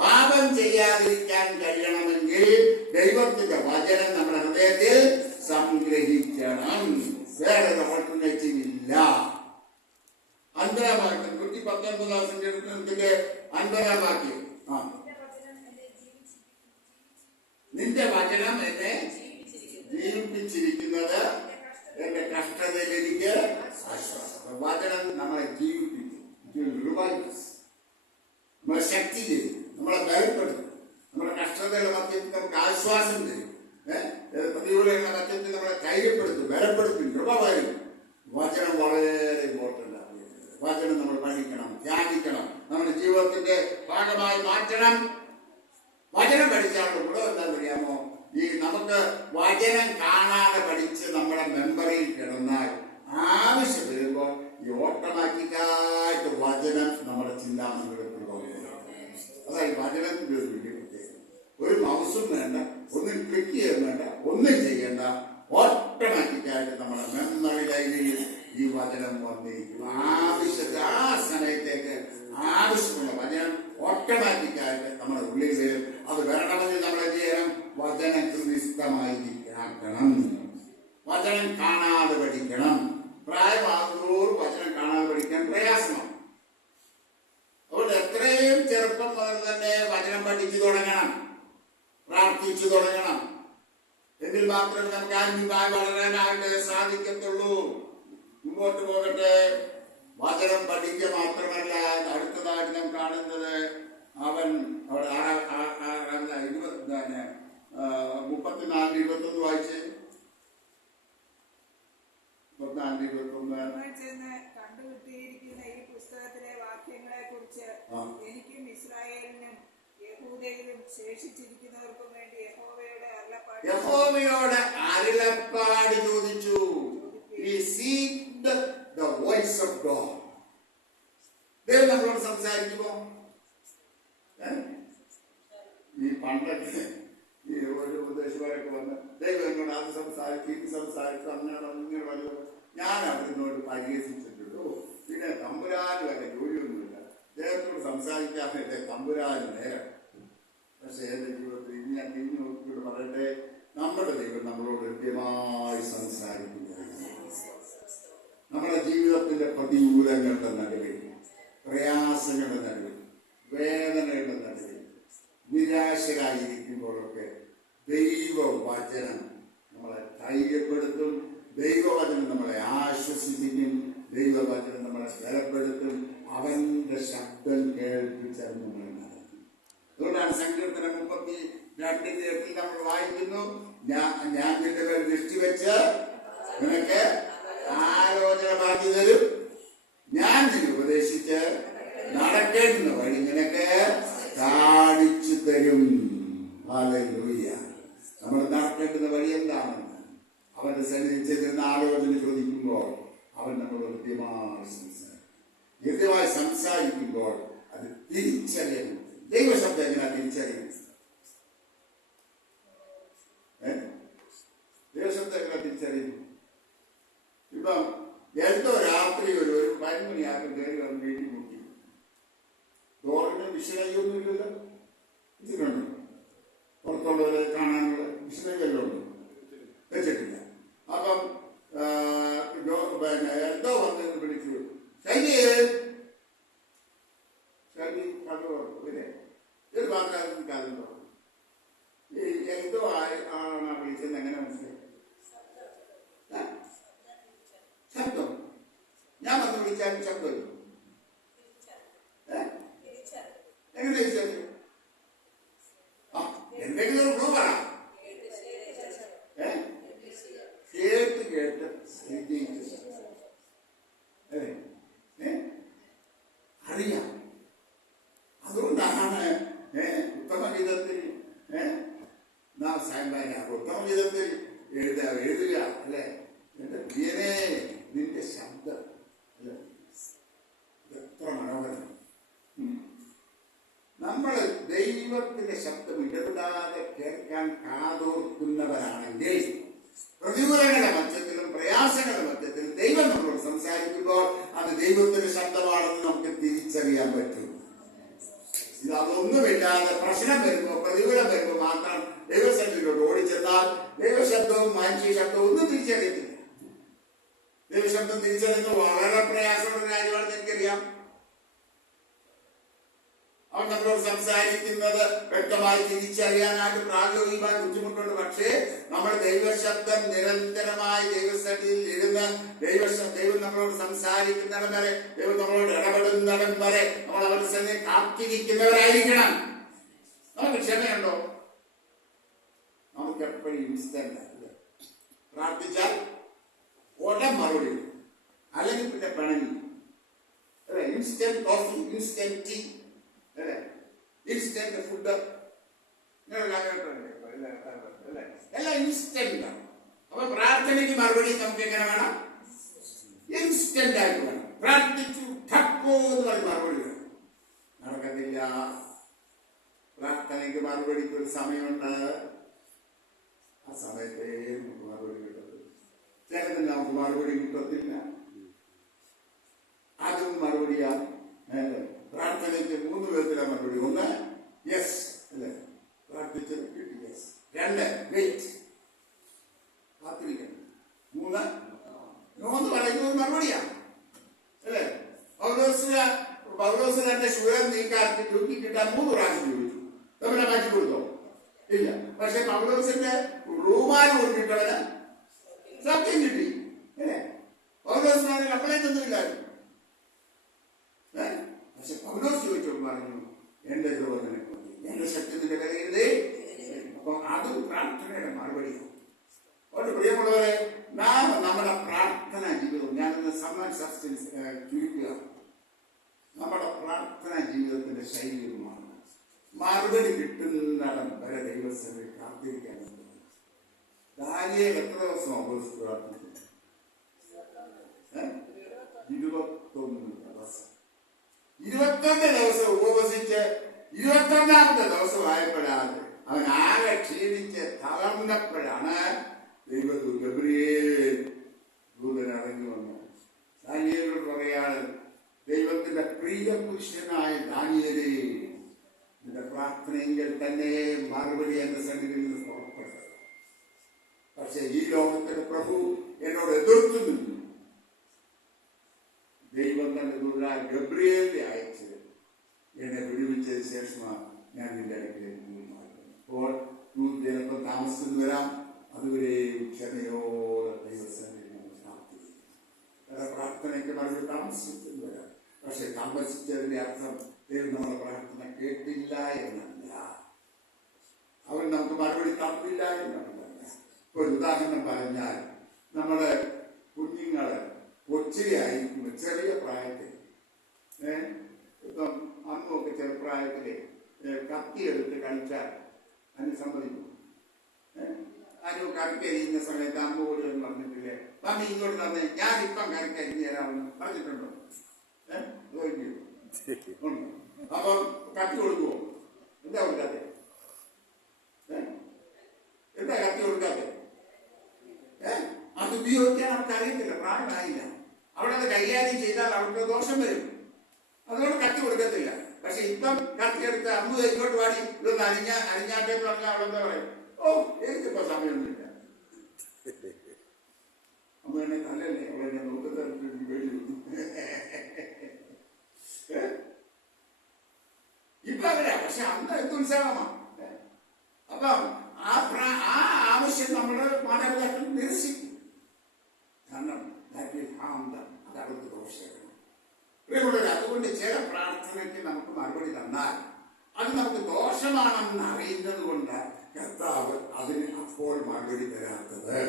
പാപം ചെയ്യാതിരിക്കാൻ കഴിയണമെങ്കിൽ ദൈവത്തിന്റെ വചനം നമ്മുടെ ഹൃദയത്തിൽ സംഗ്രഹിക്കണം. വേറെ ഓൾട്ടർനേറ്റീവ് ഇല്ല. 5-ാം വാക്യം 119-ാം സങ്കീർത്തനത്തിന്റെ 5-ാം വാക്യം. നിന്റെ വചനം എന്നെ ജീവിപ്പിച്ചിരിക്കുന്നത് എന്റെ കഷ്ടതയിൽ എനിക്ക് ആശ്വാസം. വചനം നമ്മളെ ജീവിപ്പിക്കും, നമ്മളെ ശക്തി ചെയ്യും, നമ്മളെ ബലപ്പെടുത്തും, നമ്മുടെ കഷ്ടതയുടെ മധ്യത്തിൽ നമുക്ക് ആശ്വാസം തരും, പ്രതികൂലങ്ങളുടെ മധ്യത്തിൽ നമ്മളെ ധൈര്യപ്പെടുത്തും, ബലപ്പെടുത്തും, കൃപ വരും. വചനം വളരെ ഇമ്പോർട്ടന്റ് ആണ്. വചനം നമ്മൾ പഠിക്കണം, ധ്യാനിക്കണം, നമ്മുടെ ജീവിതത്തിന്റെ ഭാഗമായി മാറ്റണം. വചനം പഠിച്ചാലുള്ള ഗുണം എന്താണെന്ന് അറിയാമോ? ഈ നമുക്ക് വചനം കാണാതെ പഠിച്ച് നമ്മുടെ മെമ്മറിയിൽ കിടന്നാൽ ആവശ്യം വരുമ്പോൾ ഈ ഓട്ടോമാറ്റിക്കായിട്ട് വചനം നമ്മുടെ ചിന്താമണ്ഡലത്തിൽ പോകുന്നു. അതായത് വചനത്തിന്റെ ഒരു വലിയ പ്രത്യേകത. ഒരു മൗസും വേണ്ട, ഒന്നും ക്ലിക്ക് ചെയ്യാൻ വേണ്ട, ഒന്നും ചെയ്യേണ്ട, ഓട്ടോമാറ്റിക്കായിട്ട് നമ്മുടെ മെമ്മറി ലൈനിൽ ഈ വചനം വന്നിരിക്കും. ആവശ്യത്തെ ആ സമയത്തേക്ക് ആവശ്യമുള്ള വചനം ഓട്ടോമാറ്റിക്കായിട്ട് നമ്മുടെ ഉള്ളിൽ വരും. അത് വരണമെങ്കിൽ നമ്മളെ ചെയ്യണം, വചനം കൃത്യമായിരിക്കണം. വചനം കാണാതെ പഠിക്കണം. പ്രായമാകുന്നതോറും വചനം കാണാതെ പഠിക്കാൻ പ്രയാസമാണ്. അതുകൊണ്ട് എത്രയും ചെറുപ്പം മുതൽ തന്നെ വചനം പഠിച്ചു തുടങ്ങണം, പ്രാർത്ഥിച്ചു തുടങ്ങണം. എങ്കിൽ മാത്രമേ നമുക്ക് ആത്മീയമായി വളരാനായിട്ട് സാധിക്കത്തുള്ളൂ. മുമ്പോട്ട് പോകട്ടെ. വചനം പഠിക്കുക മാത്രമല്ല, അടുത്തതായിട്ട് നാം കാണുന്നത് അവൻ 34-21 വായിച്ചേ. 34-21 നിങ്ങൾ ചെന്ന് കണ്ടുകിട്ടിയിരിക്കുന്ന ഈ പുസ്തകത്തിലെ വാക്യങ്ങളെ കുറിച്ച് എനിക്കും ഇസ്രായേലിനും യഹൂദയിലും ശേഷിച്ചിരിക്കുന്നവർക്കും വേണ്ടി യഹോവയോട് അരുളപ്പാട് ചോദിച്ചു. We seek the voice of God. ദൈവം നമ്മളോട് സംസാരിക്കുമോ? ഈ പണ്ടൊക്കെ ഈ ഒരു ഉപദേശമാരൊക്കെ വന്ന് ദൈവം എന്നോട് അത് സംസാരിക്കും ഇത് സംസാരിക്കും അങ്ങനെ ഇങ്ങനെ വല്ല ഞാൻ അവരിനോട് പരിഹസിച്ചിട്ടുള്ളൂ. പിന്നെ തമ്പുരാന് വല്ല ജോലിയൊന്നുമില്ല, ദൈവത്തോട് സംസാരിക്കാനായിട്ട് തമ്പുരാന് നേരം. പക്ഷെ എന്റെ ജീവിതത്തിൽ ഇനി ഞാൻ തിരിഞ്ഞു നോക്കിയോട് പറയട്ടെ, നമ്മുടെ ദൈവം നമ്മളോട് കൃത്യമായി സംസാരിക്കുന്നത് നമ്മുടെ ജീവിതത്തിന്റെ പ്രതികൂലങ്ങളുടെ നടുവിൽ, പ്രയാസങ്ങളുടെ നടുവിൽ, വേദനയുടെ നടുവിൽ, നിരാശരായിരിക്കുമ്പോഴൊക്കെ ദൈവവചനം നമ്മളെ ധൈര്യപ്പെടുത്തും, ദൈവവചനം നമ്മളെ ആശ്വസിപ്പിക്കും, ദൈവവചനം നമ്മളെ ബലപ്പെടുത്തും, അവന്റെ ശബ്ദം കേൾപ്പിച്ചാൽ നമ്മളെ നടത്തും. അതുകൊണ്ടാണ് സങ്കീർത്തനം 32:8 നമ്മൾ വായിക്കുന്നു, ഞാൻ നിന്റെ പേർ ദൃഷ്ടി വെച്ച് നിനക്ക് ആലോചന ബാക്കി തരും, ഞാൻ നിന്നെ ഉപദേശിച്ച് നടക്കേണ്ടുന്ന വഴി നിനക്ക് കാണിച്ചു തരും. ഹല്ലേലൂയ. നമ്മൾ നടക്കേണ്ടുന്ന വഴി എന്താണെന്ന് അവന്റെ സന്നിധി ചെല്ലുന്ന ആലോചന ചോദിക്കുമ്പോൾ അവൻ നമ്മളോട് കൃത്യമായി സംസാരിക്കുമ്പോൾ അത് തിരിച്ചറിയണം. ദൈവശബ്ദം എങ്ങനെ തിരിച്ചറിയും? ദൈവശബ്ദം എങ്ങനെ തിരിച്ചറിയും? ഇപ്പം എന്തോ രാത്രി ഒരു 11 മണിയാക്കും കയറി വന്ന് വീട്ടിൽ മുട്ടി, ഡോറിന് വിഷയൊന്നുമില്ലല്ലോ, ഇതിനുണ്ട് പുറത്തുള്ളവരെ കാണാനുള്ള വിഷയങ്ങളുണ്ട്, വെച്ചിട്ടില്ല. അപ്പം എന്തോ വന്നെന്ന് വിളിച്ചു, ശൈലി കഥ പറഞ്ഞു. പിന്നെ ഒരു വാക്കാലത്ത് കാലം പറഞ്ഞു, എന്തോ ആണോ വിളിച്ചെന്ന് എങ്ങനെ മനസ്സിലായി? ശബ്ദം. ഞാൻ വന്ന് വിളിച്ചാലും ശബ്ദമില്ല. എങ്ങനെ തിരിച്ചറിയും? എന്തെങ്കിലും ഒരു ക്ലൂ പറ. കേട്ട് അറിയാം. അതുകൊണ്ടാണ് ഉത്തമഗീതത്തിൽ ഉത്തമഗീതത്തിൽ എഴുതുക അല്ലെ, എന്റെ പ്രിയനേ നിന്റെ ശബ്ദം അല്ലെ, എത്ര മനോഹരം. നമ്മൾ ദൈവത്തിന്റെ ശബ്ദം ഇടപെടാതെ കേൾക്കാൻ കാതോർക്കുന്നവരാണെങ്കിൽ പ്രതികൂലങ്ങളുടെ മധ്യത്തിലും പ്രയാസങ്ങളുടെ മധ്യത്തിലും ദൈവം നമ്മളോട് സംസാരിക്കുമ്പോൾ അത് ദൈവത്തിന്റെ ശബ്ദമാണെന്ന് നമുക്ക് തിരിച്ചറിയാൻ പറ്റും. ഇത് അതൊന്നുമില്ലാതെ പ്രശ്നം വരുമ്പോൾ, പ്രതികൂലം വരുമ്പോൾ മാത്രം ദൈവശബ്ദത്തിലോട്ട് ഓടിച്ചെന്നാൽ ദൈവശബ്ദവും മനുഷ്യ ശബ്ദവും ഒന്നും തിരിച്ചറിയത്തില്ല. ദൈവശബ്ദം തിരിച്ചറിയുന്നത് വളരെ പ്രയാസമുള്ള കാര്യമാണെന്ന് എനിക്കറിയാം. അവൻ നമ്മളോട് സംസാരിക്കുന്നത് വ്യക്തമായി തിരിച്ചറിയാനായിട്ട് പ്രായോഗികമായി ബുദ്ധിമുട്ടുണ്ട്. പക്ഷേ നമ്മൾ ദൈവശബ്ദം നിരന്തരമായി ദൈവസന്നിധിയിൽ ഇരുന്ന് ദൈവം നമ്മളോട് സംസാരിക്കുന്നിടം വരെ, ദൈവം നമ്മളോട് ഇടപെടുന്നിടം വരെ നമ്മൾ അവരുടെ സന്നിധിയിൽ കാത്തിരിക്കുന്നവരായിരിക്കണം. നമുക്ക് ക്ഷമയുണ്ടോ? നമുക്ക് എപ്പോഴും ഇൻസ്റ്റന്റ് പ്രാർത്ഥിച്ചാൽ ഉടൻ മറുപടി, അല്ലെങ്കിൽ പിന്നെ പിണങ്ങി അല്ലെ, ഇൻസ്റ്റന്റ് കോഫി, ഇൻസ്റ്റന്റ് ടീ അല്ലെ, ഇൻസ്റ്റന്റ് ഫുഡ്, എല്ലാം ഇൻസ്റ്റന്റ്. അപ്പൊ പ്രാർത്ഥനയ്ക്ക് മറുപടി നമുക്ക് എങ്ങനെ വേണം? ഇൻസ്റ്റന്റ് ആയിട്ട് വേണം. പ്രാർത്ഥിച്ചു ഠക്കോ എന്ന് പറഞ്ഞ് മറുപടി വേണം. നടക്കത്തില്ല. പ്രാർത്ഥനയ്ക്ക് മറുപടിക്ക് ഒരു സമയമുണ്ട്. ആ സമയത്തേ നമുക്ക് മറുപടി കിട്ടത്തില്ല. ചിലതിന് നമുക്ക് മറുപടി കിട്ടത്തില്ല. അതും മറുപടിയാ. പ്രാർത്ഥനയ്ക്ക് 3 വിധത്തിലാണ് മറുപടി. 1 യെസ് അല്ലെ, പ്രാർത്ഥിച്ചത് കിട്ടി, യെസ്. 2 വെയിറ്റ്, കാത്തിരിക്കണം. 3 നോ എന്ന് പറയുന്നത് മറുപടിയാണ് അല്ലെ. പൗലോസ് തന്റെ ശൂലം നീക്കാർക്ക് തൂക്കിക്കിട്ടാൻ 3 പ്രാവശ്യം ചോദിച്ചു. അവനെ മാറ്റി കൊടുത്തോ? ഇല്ല. പക്ഷെ പൗലോസിന്റെ റൂമാൽ കൊടുത്തിട്ടവന് സത്യം കിട്ടി അല്ലേ. പൗലോസിനാണെങ്കിൽ അപ്പളേക്കൊന്നുമില്ലായിരുന്നു. പക്ഷെ പൗലോസ് ചോദിച്ചപ്പോൾ പറഞ്ഞു, എന്റെ ദ്രോഹത്തിനെ കൊണ്ട് എന്റെ ശക്തിന്റെ വിലയിരുതേ. അപ്പൊ അതും പ്രാർത്ഥനയുടെ മറുപടിയാണ്. അതുകൊണ്ട് പ്രിയമുള്ളവരെ, നാം നമ്മുടെ പ്രാർത്ഥനാ ജീവിതവും ഞാനിന്ന് മറുപടി കിട്ടുന്നിടം വരെ ദൈവസഭയിൽ കാത്തിരിക്കാൻ. ദാനിയേൽ എത്ര ദിവസം ഉപവസിച്ച് പ്രാർത്ഥിച്ചു? 21 ദിവസം. 21 ദിവസം ഉപവസിച്ച് 21ാമത്തെ ദിവസമായപ്പോഴാണ് അവൻ ആകെ ക്ഷീണിച്ച് തളർന്നപ്പോഴാണ് ദൈവദൂതൻ ഗബ്രിയേൽ ദൂതൻ ഇറങ്ങി വന്നു. ദാനിയേലോട് പറയാണ്, ദൈവത്തിന്റെ പ്രിയ പുരുഷനായ ദാനിയേലേ, നിന്റെ പ്രാർത്ഥനയെങ്കിൽ തന്നെ മറുപടി എന്റെ സന്നിധിയിൽ നിന്ന് പുറപ്പെട്ടത്. പക്ഷെ ഈ ലോകത്തിന്റെ പ്രഭു എന്നോട് എതിർത്തു നിന്നു. ദൈവം തന്നെ ദൂതനായ ഗബ്രിയേലിനെ അയച്ച് എന്നെ വിടുവിച്ചതിന് ശേഷമാണ് ഞാൻ നിന്റെ അടുക്കിലേക്ക് മാറുന്നത്. അപ്പോൾ ചിലപ്പോൾ താമസിച്ചു വരാം. അതുവരെയും ക്ഷമയോടെ ദൈവസന്നിധിയിൽ നമ്മൾ പ്രാർത്ഥിക്കും. പ്രാർത്ഥനയ്ക്ക് മറുപടി താമസിച്ചു വരാം. പക്ഷെ താമസിച്ചതിന്റെ അർത്ഥം ദൈവം നമ്മുടെ പ്രാർത്ഥന കേട്ടില്ല എന്നല്ല, അവൻ നമുക്ക് മറുപടി തന്നില്ല എന്നല്ല. ഇപ്പൊ ഒരു ഉദാഹരണം പറഞ്ഞാൽ, നമ്മുടെ കുഞ്ഞുങ്ങള് ഒത്തിരിയായിരിക്കും ചെറിയ പ്രായത്തിൽ, ഇപ്പം അമ്മൊക്കെ ചെറുപ്രായത്തില് കത്തിയെടുത്ത് കളിച്ചാൽ അതിന് സമ്മതിക്കും. അതിന് കറിക്കരിയുന്ന സമയത്ത് അമ്മോട് എന്ന് പറഞ്ഞിട്ടില്ലേ, മമ്മി ഇങ്ങോട്ട് തന്നെ ഞാനിപ്പം കറിക്കരിഞ്ഞ് തരാമെന്ന് പറഞ്ഞിട്ടുണ്ടോ? ഉണ്ട്. അപ്പം കത്തി കൊടുക്കുവോ? എന്താ കൊടുക്കാത്തെ? എന്താ കത്തി കൊടുക്കാത്തെ? അത് ഉപയോഗിക്കാൻ അവർക്ക് അറിയത്തില്ല, പ്രായമായില്ല. അവിടെ അത് കൈകാര്യം ചെയ്താൽ അവർക്ക് ദോഷം വരും. അതുകൊണ്ട് കത്തി കൊടുക്കത്തില്ല. പക്ഷെ ഇപ്പം കത്തിയെടുത്ത് അമ്മ ഇങ്ങോട്ട് പാടി ഇതൊന്ന് അരിഞ്ഞാട്ടെ എന്ന് പറഞ്ഞാൽ അവിടെ എന്താ പറയും? ഓ, എനിക്കിപ്പോ സമയമൊന്നുമില്ല. അമ്മ എന്നെ തല്ലല്ലേ, അവളെ ഞാൻ നോക്കുന്നത് പേടി. ഇപ്പൊ അവരാ, പക്ഷെ അന്ന് എന്ത് ഉത്സാഹമാണ്. അപ്പം ആ ആവശ്യം നമ്മുടെ മാതാപിതാക്കൾ നിരസിക്കും. കാരണം അതവർക്ക് ദോഷകരം. അതുകൊണ്ട് ചില പ്രാർത്ഥനയ്ക്ക് നമുക്ക് മറുപടി തന്നാൽ അത് നമുക്ക് ദോഷമാണെന്ന് അറിയുന്നത് കൊണ്ട് കർത്താവ് അതിന് അപ്പോൾ മറുപടി തരാത്തത്.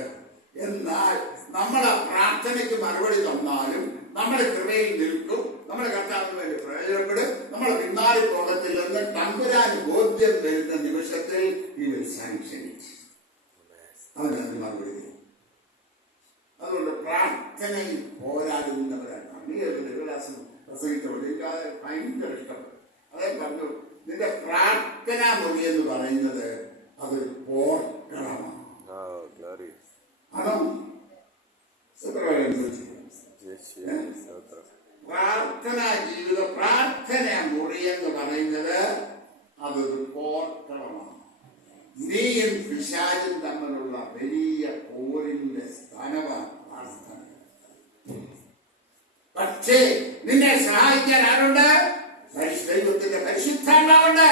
എന്നാൽ നമ്മളെ പ്രാർത്ഥനയ്ക്ക് മറുപടി തന്നാലും നമ്മുടെ കൃപയിൽ നിൽക്കും, നമ്മുടെ കർത്താവിന് വേണ്ടി പ്രയോജനപ്പെടും, നമ്മളെ പിന്നാലെ പോകത്തില്ലെന്ന് തമ്പുരാൻ ബോധ്യം വരുന്ന നിമിഷത്തിൽ ഇവർ സാങ്ക്ഷനിച്ചു അവനത് മറുപടി തരും. അതുകൊണ്ട് പ്രാർത്ഥനയിൽ പോരാടുന്നവരാണ്. ദേവദാസൻ പ്രസംഗിച്ചപ്പോൾ എനിക്ക് ഭയങ്കര ഇഷ്ടപ്പെട്ടു. അതേ പറഞ്ഞു, നിന്റെ പ്രാർത്ഥനാ മുറി എന്ന് പറയുന്നത് അതൊരു പോർക്കളമാണ്. ആണോ? പ്രാർത്ഥനാ ജീവിതം, പ്രാർത്ഥന മുറി എന്ന് പറയുന്നത് അതൊരു പോർക്കളമാണ്. നീയും പിശാചും തമ്മിലുള്ള വലിയ പോരിന്റെ സ്ഥാനമാണ് പ്രാർത്ഥന. പക്ഷേ നിന്നെ സഹായിക്കാൻ ആരുണ്ട്? ദൈവത്തിന്റെ പരിശുദ്ധാത്മാവുണ്ട്.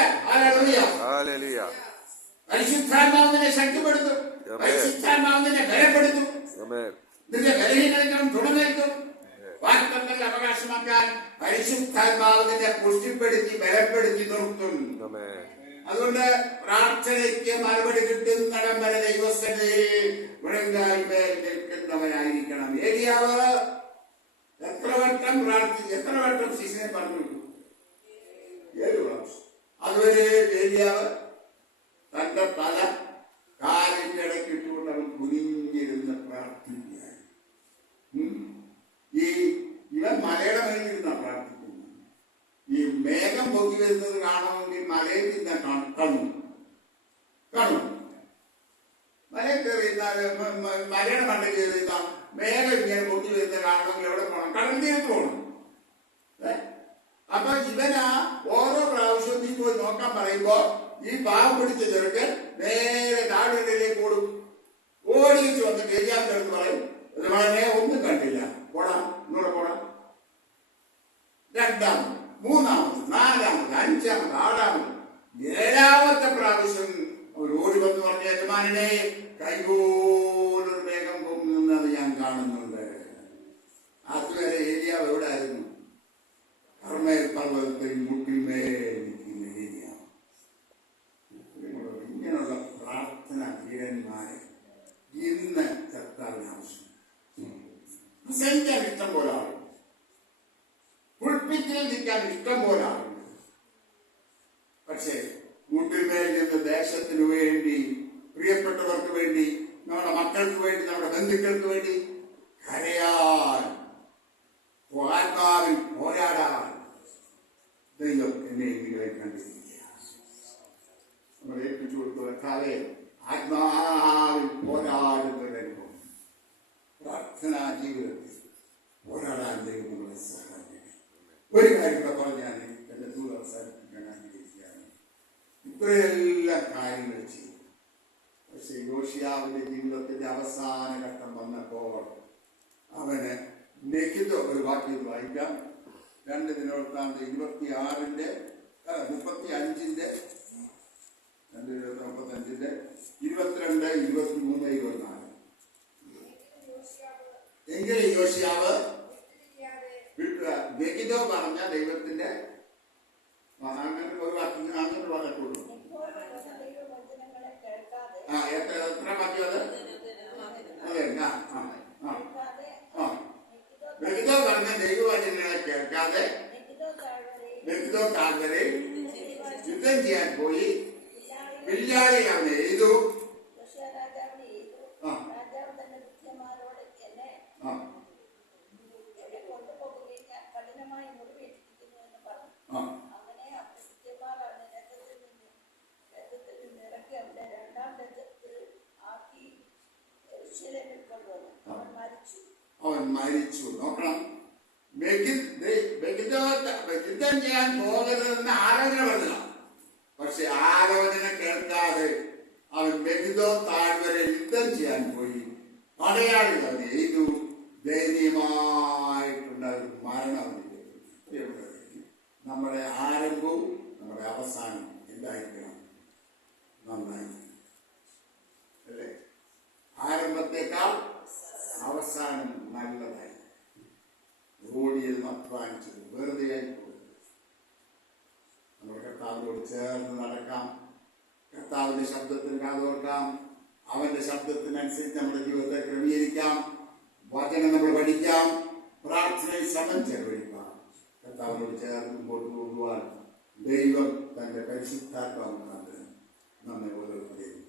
പരിശുദ്ധാത്മാവ് നിന്നെ ശക്തിപ്പെടുത്തും, പരിശുദ്ധാത്മാവ് നിന്നെ ബലപ്പെടുത്തും, നിന്റെ ബലഹീനതകളും തുണനേൽക്കും. വാഗ്ദത്തങ്ങൾ അവകാശമാക്കാൻ പരിശുദ്ധാത്മാവ് നിന്നെ പുഷ്ടിപ്പെടുത്തി ബലപ്പെടുത്തി നിർത്തും. അതുകൊണ്ട് പ്രാർത്ഥനയ്ക്ക് മറുപടി കിട്ടുന്നിടം വരെ ദൈവസന്നിധിയിൽ മുഴങ്കാൽമേൽ നിൽക്കുന്നവനായിരിക്കണം. ഏലിയാവ് എത്ര വട്ടം ശിശുവിനെ പറഞ്ഞു? 7 പ്രാവശ്യം. അതുവരെ ഏലിയാവ് തന്റെ തല കാലിന്റെ ഇടയ്ക്ക് ഇട്ടുകൊണ്ട് അവൻ കുനിഞ്ഞിരുന്ന് പ്രാർത്ഥിക്കുകയായി. ഇവൻ മലയുടെ മേലിരുന്ന പ്രാർത്ഥിക്കുന്നത്. ഈ മേഘം പൊക്കി വരുന്നത് കാണുമെങ്കിൽ മലയിൽ നിന്ന് കാണും. മലയിൽ കയറിയിരുന്നാൽ മലയുടെ മണ്ട കയറിയിരുന്ന മേഘം ഇങ്ങനെ പൊക്കി വരുന്നത് കാണണമെങ്കിൽ എവിടെ പോകണം? കടൽ തീരത്ത് പോകണം. അപ്പൊ ഇവനാ ഓരോ പ്രാവശ്യവും നീ പോയി നോക്കാൻ പറയുമ്പോ ഈ പാവം പിടിച്ച ചെറുക്കൻ നേരെ താഴേക്ക് ഓടും. ഓടിച്ച് വന്ന് ഏരിയാവിന്റെ അടുത്ത് പറയും, ഒന്നും കണ്ടില്ല, പോടാ, ഇങ്ങോട്ട് പോടാ. 2ാമത്, 3ാമത്, 4ാമത്, 5ാമത്, 6ാമത്, 7ാമത്തെ പ്രാവശ്യം അവർ ഓടി വന്ന് പറഞ്ഞ യജമാനെ കൈപോലൊരു വേഗം പൊങ്ങുന്നത് ഞാൻ കാണുന്നുണ്ട്. അതുവരെ ഏരിയാവ് എവിടെ ആയിരുന്നു? കർമ്മേൽ പർവ്വതത്തിൽ മുട്ടിന്മേൽ നിൽക്കുന്ന ഏരിയാവ്. ഇങ്ങനെയുള്ള പ്രാർത്ഥന ധീരന്മാരെ ഇന്ന് കർത്താവിന് ആവശ്യം. പ്രസംഗിക്കാൻ ഇഷ്ടം പോലെ ആളുണ്ട്, പുൽപ്പിറ്റിൽ നിൽക്കാൻ ഇഷ്ടം പോലെ ആളുണ്ട്. പക്ഷേ ബന്ധുക്കൾക്ക് വേണ്ടി കരയാൻ, ആത്മാവിൽ പോരാടാൻ ദൈവം എന്നെ നിങ്ങളെ കണ്ടിരിക്കുകയാണ്. നമ്മൾ ഏൽപ്പിച്ചു കൊടുക്കുന്ന കഥയെ ആത്മാവിൽ പോരാടുന്നൊരനുഭവം, പ്രാർത്ഥനാ ജീവിതത്തിൽ പോരാടാൻ ദൈവം നമ്മളെ സഹായിക്കട്ടെ. ഒരു കാര്യം കൂടെ പറഞ്ഞാൽ എന്റെ ദൂരം അവസാനിപ്പിക്കാൻ ആഗ്രഹിക്കുകയാണ്. ഇത്രയെല്ലാം കാര്യങ്ങൾ ചെയ്തു. പക്ഷെ യോശിയാവിന്റെ ജീവിതത്തിന്റെ അവസാന ഘട്ടം വന്നപ്പോൾ അവന് നെഹിദോ, ഒരു വാക്യം വായിക്കാം, 2 ദിനവൃത്താന്തം 26-ന്റെ 35-ന്റെ 2-35-ന്റെ 22, 23, 24. എങ്കിലും യോശിയാവ് നെഹിദോ പറഞ്ഞ ദൈവത്തിന്റെ അങ്ങനെ ഒരു വാക്യം അങ്ങനെ പറഞ്ഞിട്ടുള്ളൂ. എത്ര വാക്യം അത്? അതെ. നെഹിദോ പറഞ്ഞ ദൈവവചനങ്ങളെ കേൾക്കാതെ നെഹിദോ താഴ്വരയിൽ യുദ്ധം ചെയ്യാൻ പോയി. വില്ലാളി അവൻ എഴുതു. അവൻ മരിച്ചു. നോക്കണം, യുദ്ധം ചെയ്യാൻ പോകരുതെന്ന് ആലോചന പറഞ്ഞതാണ്. പക്ഷെ ആലോചന കേൾക്കാതെ അവൻ മെഗിദോ താഴ്വരെ യുദ്ധം ചെയ്യാൻ പോയി. പടയാളികൾ അവനെ എയ്തു. ദയനീയമായിട്ടുള്ള ഒരു മരണം. നമ്മുടെ ആരംഭവും നമ്മുടെ അവസാനം എന്തായിരിക്കണം? നന്നായി അല്ലേ? ആരംഭത്തെക്കാൾ അവസാനം നല്ലതായി. റോഡിയിൽ അധ്വാനിച്ചത് വെറുതെ ആയിപ്പോയി. നമ്മുടെ കർത്താവിനോട് ചേർന്ന് നടക്കാം, കർത്താവിന്റെ ശബ്ദത്തിന് കാതോർക്കാം, അവന്റെ ശബ്ദത്തിനനുസരിച്ച് നമ്മുടെ ജീവിതത്തെ ക്രമീകരിക്കാം, വചനം നമ്മൾ പഠിക്കാം, പ്രാർത്ഥനയിൽ സമയം ചെലവഴിക്കാം. കർത്താവിനോട് ചേർന്ന് മുമ്പോട്ട് പോകുവാൻ ദൈവം തന്റെ പരിശുദ്ധാത്മാവ് നമ്മെ ഓരോരുത്തരെയും